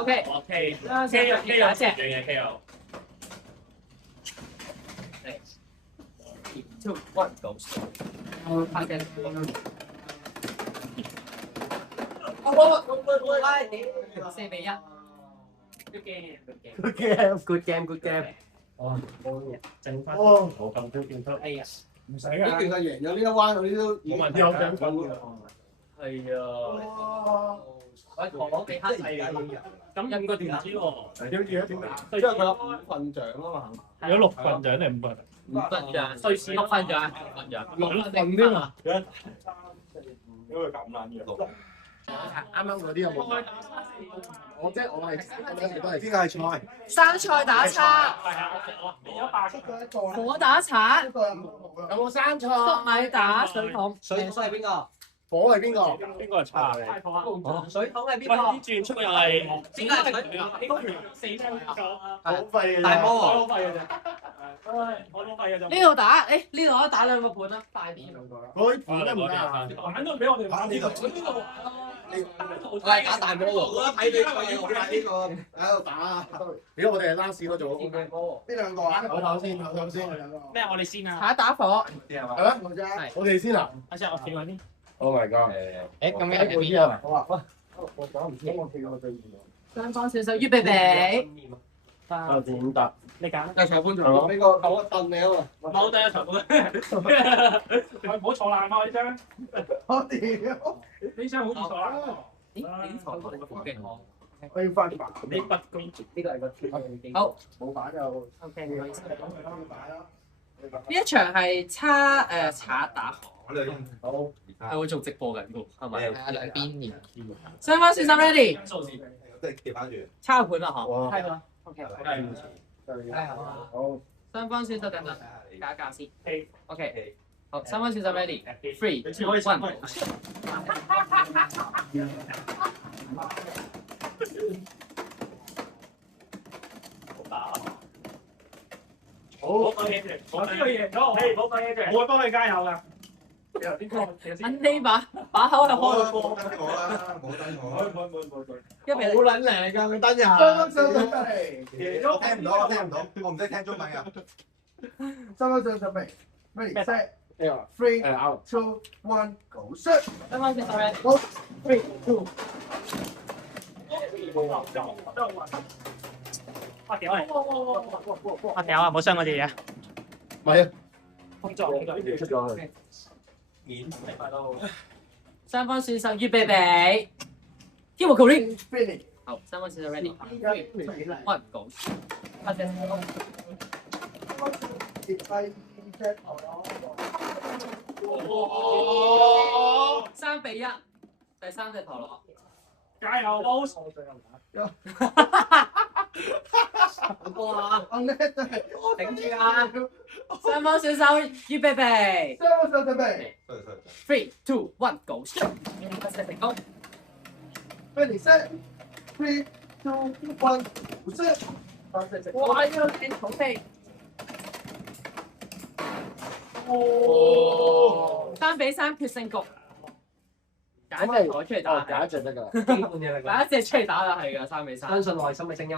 OK， ？OK， K 有樣嘢 K 有。 2, 1， go！ 發射。4比1。Good game。哦，剩翻哦，冇咁多見得。哎呀，唔使呢段㗎。係贏咗呢一彎，嗰啲都冇問題有獎品㗎。係啊。喂，我俾黑細嘅。咁應該點知喎？點知啊？點解？因為佢有5份獎啊嘛。有6份獎定5份？ 5分獎，瑞士6分獎，6分獎。 6份添啊！因為咁撚嘅。啱啱嗰啲有冇？我係都係邊個係菜？生菜打叉，係啊，我變咗8個。火打橙，有冇生菜？粟米打水桶。水係邊個？火係邊個？邊個係叉？水桶係邊喂，啲轉出又係點解係佢？死咗好廢嘅。大魔王。我都廢嘅啫。我都廢嘅啫。呢度打，呢度可以打2個盤啦，快啲。嗰啲盤都唔得啊！玩都俾我哋玩呢度。我係打大魔王。我睇你個嘢，我睇呢個喺度打。如果我哋係 last 嗰組，呢兩個啊？我頭先。咩？我哋先啊！下一打火，係咩？我哋先啊阿先，我企埋啲。 ！Oh my god！咁樣喺邊啊？我話喂，我講唔知我企過最遠。雙方選手預備備。啊，點答？你揀。有裁判長俾個頭一凳你啊嘛。冇第一裁判。喂，唔好坐爛啊！呢張。我屌！呢張好易坐爛。咦？呢裁判好勁喎。我要翻版。你不公平。呢個係個好。冇版就 OK，唔好意思。版啦。呢一場係叉打火。好。係會做直播緊㗎，係咪？係啊，兩邊連。雙方選手 ready，數字。都係調翻轉。抄盤啦嗬。哇係嘛 ？OK。好。雙方選手等等，加價先。 A OK。好，三方選手 ready，3、2、1。好，我知佢贏咗，係冇講嘢住，我會幫佢加油㗎。อันนี้把口係開過，冇燈我啦，冇燈我。因為好撚靚㗎個燈人。我聽唔到，我唔識聽中文㗎。三分鐘準備，ready set， 3、2、1 go shoot！三方選手 ready， 好，3、2。我屌你！我屌啊！唔好傷我哋嘢。唔係啊，工作出咗去。面嚟快到。三方選手預備備。希望 Korea。 finish。好，三方選手 ready。開唔到。拍隻手。跌低隻頭哦！3-1，第三隻陀螺。加油 ，Boss！好多啊！我叻真係頂住啊！三方選手預備備。三個手準備 Three, 2, 1, go！ 發射成功。 ，ready set。3, 2, 1, set。發射成功。哇！呢個勁好飛。哦3-3決勝局。揀隻台出嚟打，揀一隻得㗎，基本嘢嚟㗎。揀一隻出嚟打就係㗎，3-3。相信內心嘅聲音。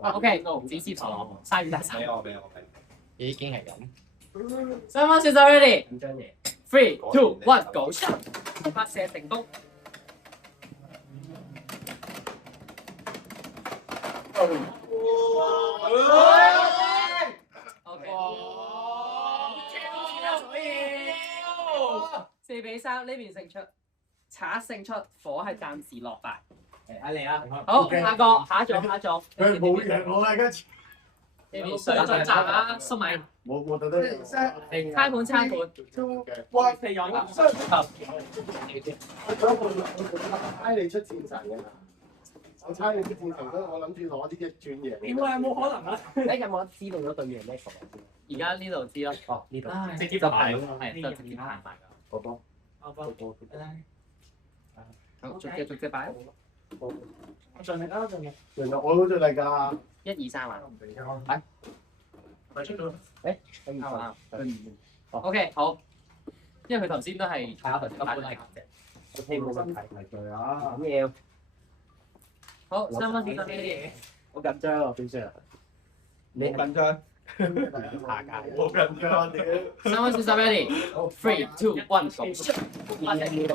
OK，指示陀螺，3-3。俾我。已經係咁。三方選手 ready。緊張嘢。 3, 2, 1, go！ 發射成功。4-3呢邊勝出，賊勝出，火係暫時落敗。睇你啦。好，下個下一組。佢冇贏我啦，跟住。呢邊水進站啊，粟米。冇特登。set。猜盤。 2, 1, 飛咗啦！猜你出戰神㗎嘛？我猜你出戰神，所以我諗住攞啲一轉贏。點解有冇可能啊？你有冇知道咗對面係咩球先？而家呢度知啦。哦，呢度。直接排喎。係就直接排埋㗎。我幫。我幫。好，逐隻擺。我盡力啦，盡力。原來我好盡力㗎。 1、2、3啊。係。咪出咗。啱啊。OK， 好。因為佢頭先都係睇下頭先擺都係咁啫。我聽冇問題題啊！咩嘢？好，三分選手呢好緊張啊，邊先？你緊張？下屆。好緊張屌！啲。三分選手 ready。3, 2, 1, go！ 發射呢度。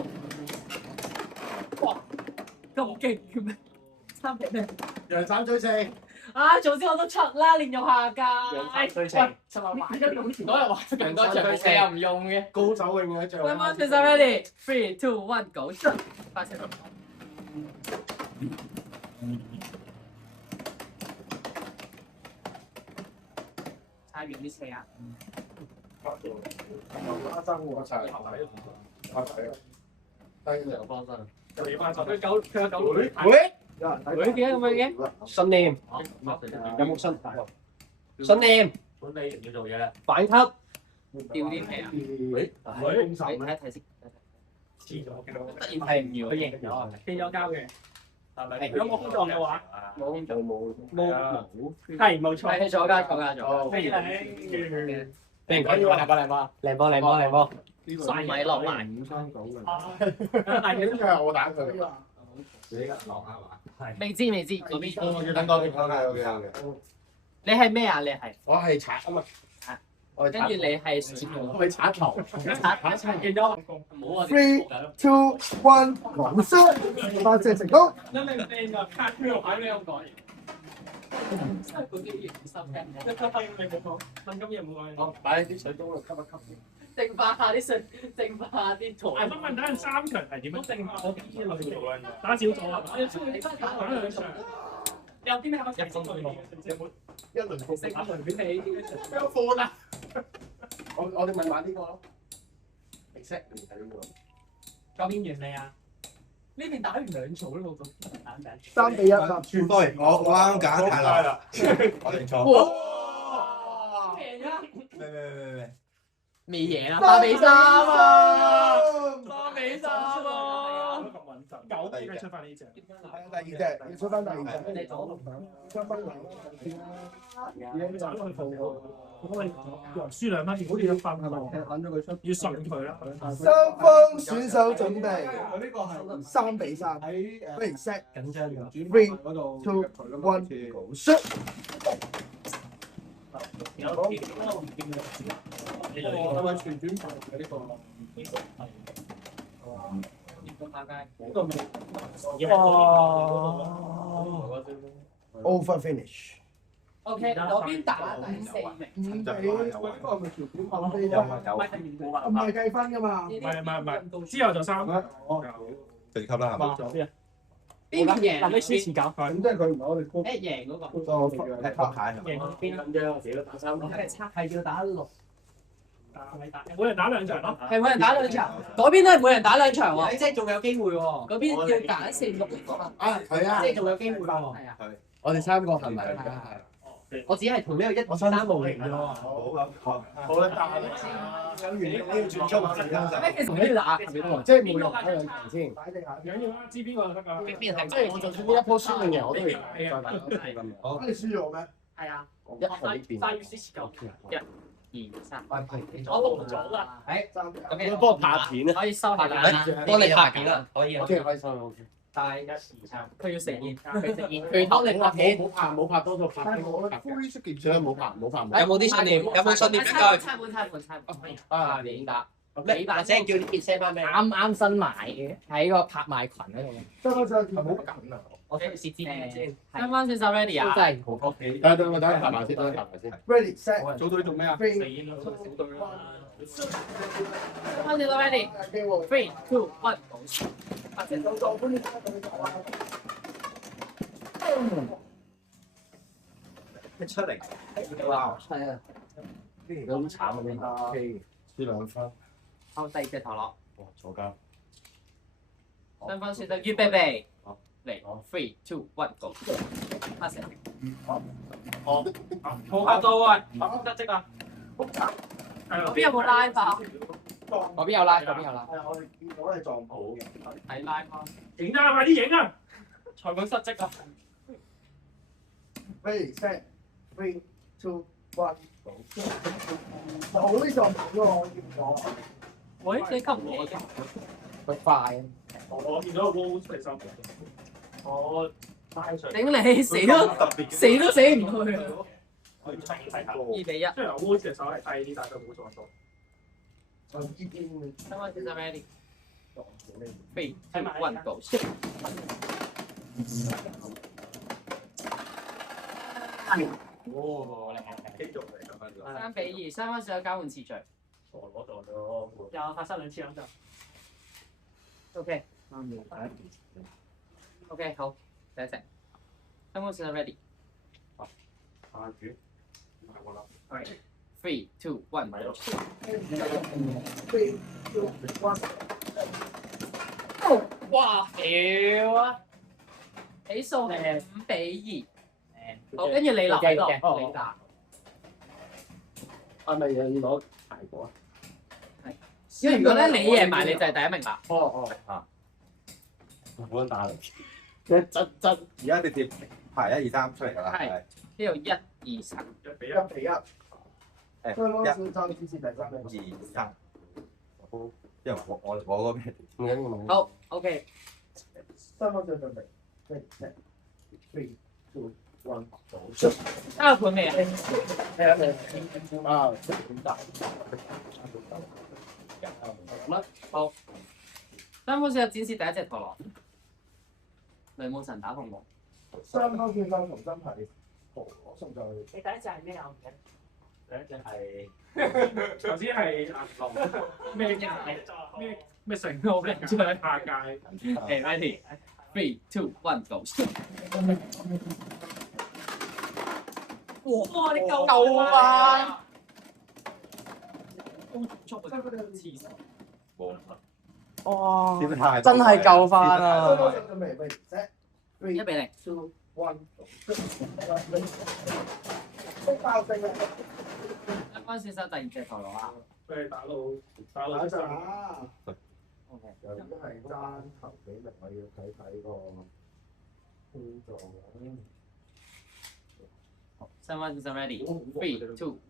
哇！咁勁嘅咩？3咩？楊三追四。啊！早知我都出啦，練用下楊三屆。追四。就話玩咗用前嗰日玩咁多場，你又唔用嘅。高手永遠喺最後。三分選手 ready。3, 2, 1, go！ 發射成功。猜完啲四啊！花生喎，齊。低兩方身。佢有9會。會點解咁樣嘅？信念。有冇信？信念。管理要做嘢。反級。掉啲皮啊！喂。睇睇先。黐咗。突然係唔要。佢贏咗。變咗交嘅。係有冇空檔嘅話？冇空做冇。係冇錯。係左加左。飛你。俾人講要靚波。粟米落埋。係嘅。呢個係我打佢。你而家落啊嘛？未知嗰邊。我要等多啲講下嘅。你係咩啊？你係？我係橙啊嘛。我係跟住你係我係橙頭。見咗。冇啊 3, 2, 1, go！ set。發射成功。因為你個卡票喺你咁講。嗰啲熱心嘅。你冇講，問今日冇講。我擺喺啲水中度吸一吸。淨化下啲水，淨化下啲圖。係問打人3強係點樣淨化我啲類型？打小組啊？你翻打2場。你有啲咩可以入進去？有冇一輪復食下輪俾你？有貨啦！我哋咪玩呢個咯。exactly 係呢個。究竟完未啊？呢邊打完2組咯，我覺得打緊。 3-1。全對，我啱揀太耐啦，我認錯。哇！贏咗。咩？未贏啊！3-3啊3-3。 ！3-3啊！咁穩陣。9點嘅出翻呢隻。第二隻，要出翻第二隻。你左。出翻嚟。嘢就都去報喎。我哋輸2分，如果你1分係咪？要順佢啦。雙方選手準備。3-3。ready set。緊張㗎。 3, 2, 1, go！ set。係咪旋轉盤嘅呢個？ Over finish。 OK，嗰邊打第4名。5比嗰個係咪條款後飛啫？唔係計分㗎嘛。唔係，之後就3。四級啦，係嘛？邊邊贏？嗱，你輸前搞。咁即係佢唔係我哋高。贏嗰個。踢黑牌係贏嘛？邊撚啫？我自己都打3。係要打6。每人打2場咯。係每人打2場，嗰邊都係每人打2場喎。即係仲有機會喎。嗰邊要揀4、6個。啊，係啊。即係仲有機會喎。係啊。我哋3個係咪？我只係同呢個1、2、3無形啫喎。好啦，打你先。有完你要轉中時間就。咩同呢度打？即係每人打2場先。唔緊要啦，知邊個就得㗎。邊係？即係我就算呢一鋪輸定贏，我都要再打。好，你輸咗咩？係啊。一號呢邊。3月之前夠。1、2、3。我錄咗啦。咁你幫我拍片啊！可以收下啦。幫你拍片啦，可以。 OK，可以收 OK。帶1、2、3。佢要食煙，佢食煙。佢幫你拍片。冇拍多咗拍。灰色件相冇拍。有冇啲信念？有冇信念一句？猜盤。啊，你答。你或者叫啲結聲翻俾啱啱新買嘅，喺個拍賣群嗰度。收翻上唔好緊啊！我試知先。啱啱先手 ready 啊！真係好多幾。等我拍埋先，Ready set。組隊做咩啊4咯，組隊啦。啱先手 ready。3、2、1。拍成動作，一出嚟，哇！係啊，有啲慘啊呢？OK，輸2分。好，第二隻頭落。哇！坐監。雙方選擇預備備。嚟，3、2、1，go！拍成。冇拍到啊！得即啊！嗰邊有冇拉法？嗰邊有拉，嗰邊有拉。係啊，我哋見到係撞好嘅。睇拉嘛。影啊！快啲影啊！裁判失職啊！ Ready set 3、2、1，就好呢撞好喎，我見咗。喂，你級唔嘢嘅？佢快。我見到個 wall 係3個。我拉上。頂你死都死唔去啊！2比1。雖然 wall 隻手係低啲，但係佢冇撞到。就呢邊。三分線 ready。3、2、1 go！哇！繼續嚟咁樣。 3比2，三分線有交換次序。我撞咗。又發生2次咁就。OK。OK， 好，第一隻。三分線 ready。下主。我諗。係。3、2、1 go！ 3、2、1。哇！屌啊！比數係5比2。好，跟住你留喺度，你答。係咪要攞排果啊？因為如果咧你贏埋，你就係第一名啦。啊！好撚打嚟。真而家直接排1、2、3出嚟㗎啦。係。呢度1、2、3。 1比1比1。誒1、2、3。因為我嗰邊唔緊要。好 ，OK。三分線準備。3、2、1。交盤未啊？啊！好。三分線有展示第一隻陀螺。雷姆神打鳳凰。三分線就重新排。陀螺順序。你第一隻係咩啊？第一隻係頭先係銀龍咩成個咩出喺下界。誒 ready， 3、2、1 go！ 哇！你夠啊！哇！真係夠翻啊！ 1比0。三分線收第二隻陀螺啊！佢打到打陣啊！ OK。又都係爭頭幾名，我要睇睇個工作。三分線 ready， 3、2、1。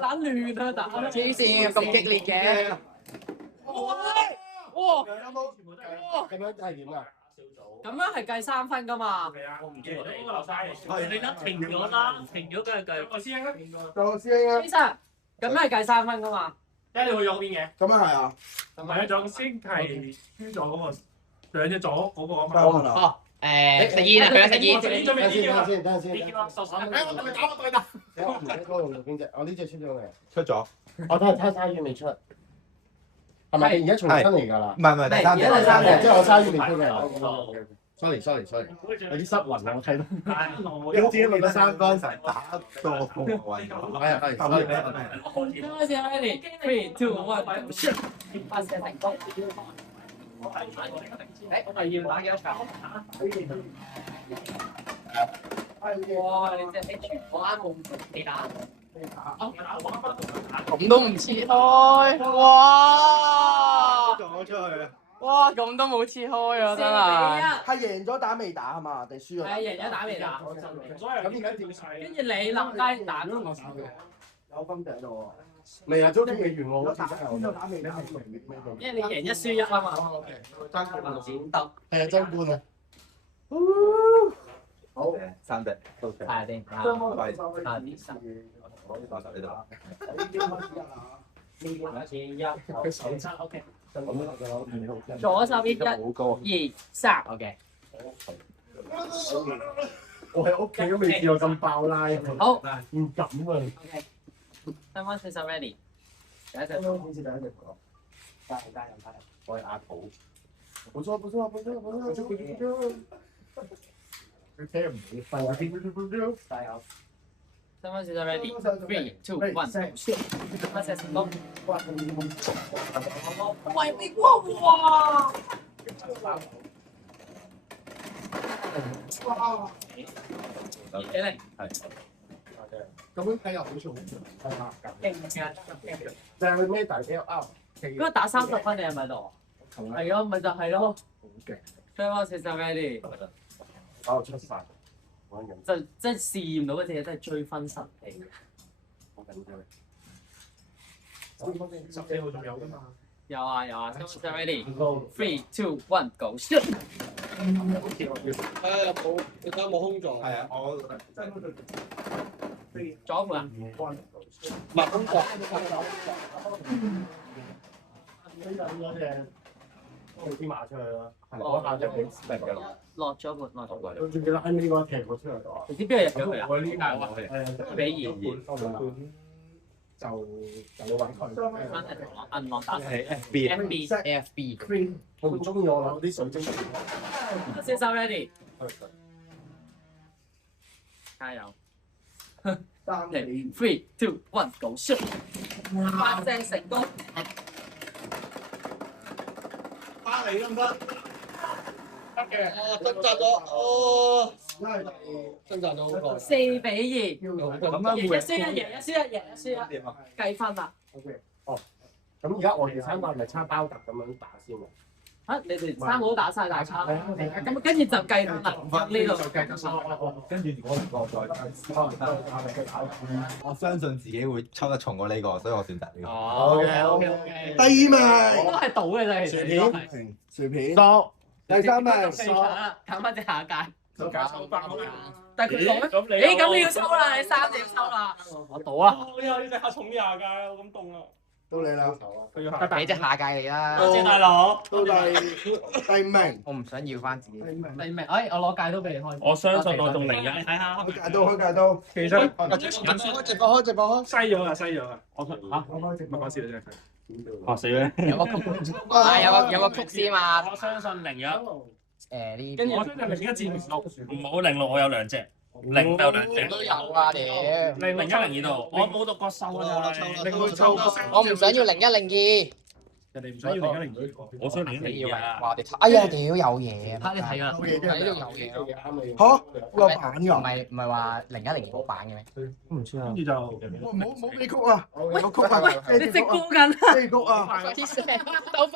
打亂啊！打黐線咁激烈嘅。哇！咁樣係點啊？咁樣係計3分㗎嘛？係啊，我唔記得嗰個流沙嚟。你得停咗啦，停咗梗係計。我師兄啊，就師兄啊，先生，咁樣係計3分㗎嘛？睇你去咗嗰邊嘅。咁啊係啊，唔係啊，仲先係輸咗嗰個，兩隻左嗰個啊嘛。我問啊，哦，食煙啊，佢有食煙。準備呢啲啊。等陣先。你叫我受傷。我係咪打我對答？我唔記得嗰個用邊隻？我呢隻出咗未？出咗，我睇下鯊魚未出。係咪而家重新嚟㗎啦？唔係第三隻，而家第三隻即係我鯊魚未出嘅。sorry，有啲失魂啊！我睇到。你好似你個三分成打到我暈咗。係。開始 ready 3 2 1 shoot！發射成功。我係要打幾多場？哇！你隻 H 我啱冇你打。咁都唔切開，哇！撞咗出去啊！哇！咁都冇切開啊，真係。係贏咗打未打係嘛？定輸咗？係啊，贏咗打未打？所以咁而家點晒？跟住你立低打都冇事。有分頂到喎。未啊，都未完喎，好似真係。打未打？因為你贏1輸1啊嘛。爭冠啊！係啊，爭冠啊！好三隻，OK。係定打。快打啲十。我呢度呢度。佢手揸 OK。左手邊1、2、3 OK。我喺屋企都未試過咁爆拉。好，唔敢啊！ OK。3分40 ready。第一隻。好似第一隻講。加油！我係阿土。不錯。佢聽唔到，加油！3分40 ready。3 2 1 shoot！發射成功。喂！哇！2-0。咁樣睇又好似好係嘛？勁㗎，就係佢咩大 L， 嗰個打30分你係咪度？係咯，咪就係咯。好勁！ 3分40 ready。把我出晒，就真係試驗到嗰隻嘢真係追分神器。好緊張。 14號仲有㗎嘛？有啊，3分40 ready。3 2 1 go shoot！ 你睇冇空座。係啊，我左盤啊！唔係空座。呢隻我啲馬出去啦，嗰下就幾明㗎啦。落咗盤。我仲記得喺呢個踢過出嚟㗎。你知邊個入咗佢啊？我呢個比爾。就要揾佢。銀浪打係 FB。我唔中意我攞啲水晶。先手 ready。加油！3 2 1 go shoot！ 發射成功。巴黎得唔得？得嘅。掙扎咗，掙扎咗好過。4比2。咁樣贏1輸1，計分啦。 OK， 哦，咁而家我哋3個係咪差包特咁樣打先啊？嚇！你哋3個都打晒大叉，咁跟住就計分啦。呢度計咗3，跟住我再我相信自己會抽得重過呢個，所以我選擇呢個。哦 OK。第2名，都係賭嘅啫，其實都係。薯片，第3名，揀翻隻下一屆。就搞抽包啦。但係佢講咁你咁你要抽啦，你3隻要抽啦。我賭啊！我呢隻客重啲下㗎，我咁凍啊！到你啦，佢要俾隻下屆你啦。多謝大佬。到第5名，我唔想要翻自己。你明？我攞戒刀俾你開。我相信我仲零一。睇下。開戒刀，其實直播開，西咗啦，我嚇，唔係講笑真係。嚇死咩？有個曲先嘛。我相信01。呢跟住我相信01至06，唔好06，我有2隻，0有2隻。都有啊，屌！ 01、02度，我冇讀過秀啊，你會抽到？我唔想要01、02。人哋唔想要01、02，我想01、02啊！話你睇，哎呀，屌有嘢啊！你睇啦。睇到有嘢咯。嚇，有版㗎，唔係話01、02冇版嘅咩？跟住就冇尾曲啊，有曲啊，你直播緊啊！飛曲啊。快啲射，鬥快！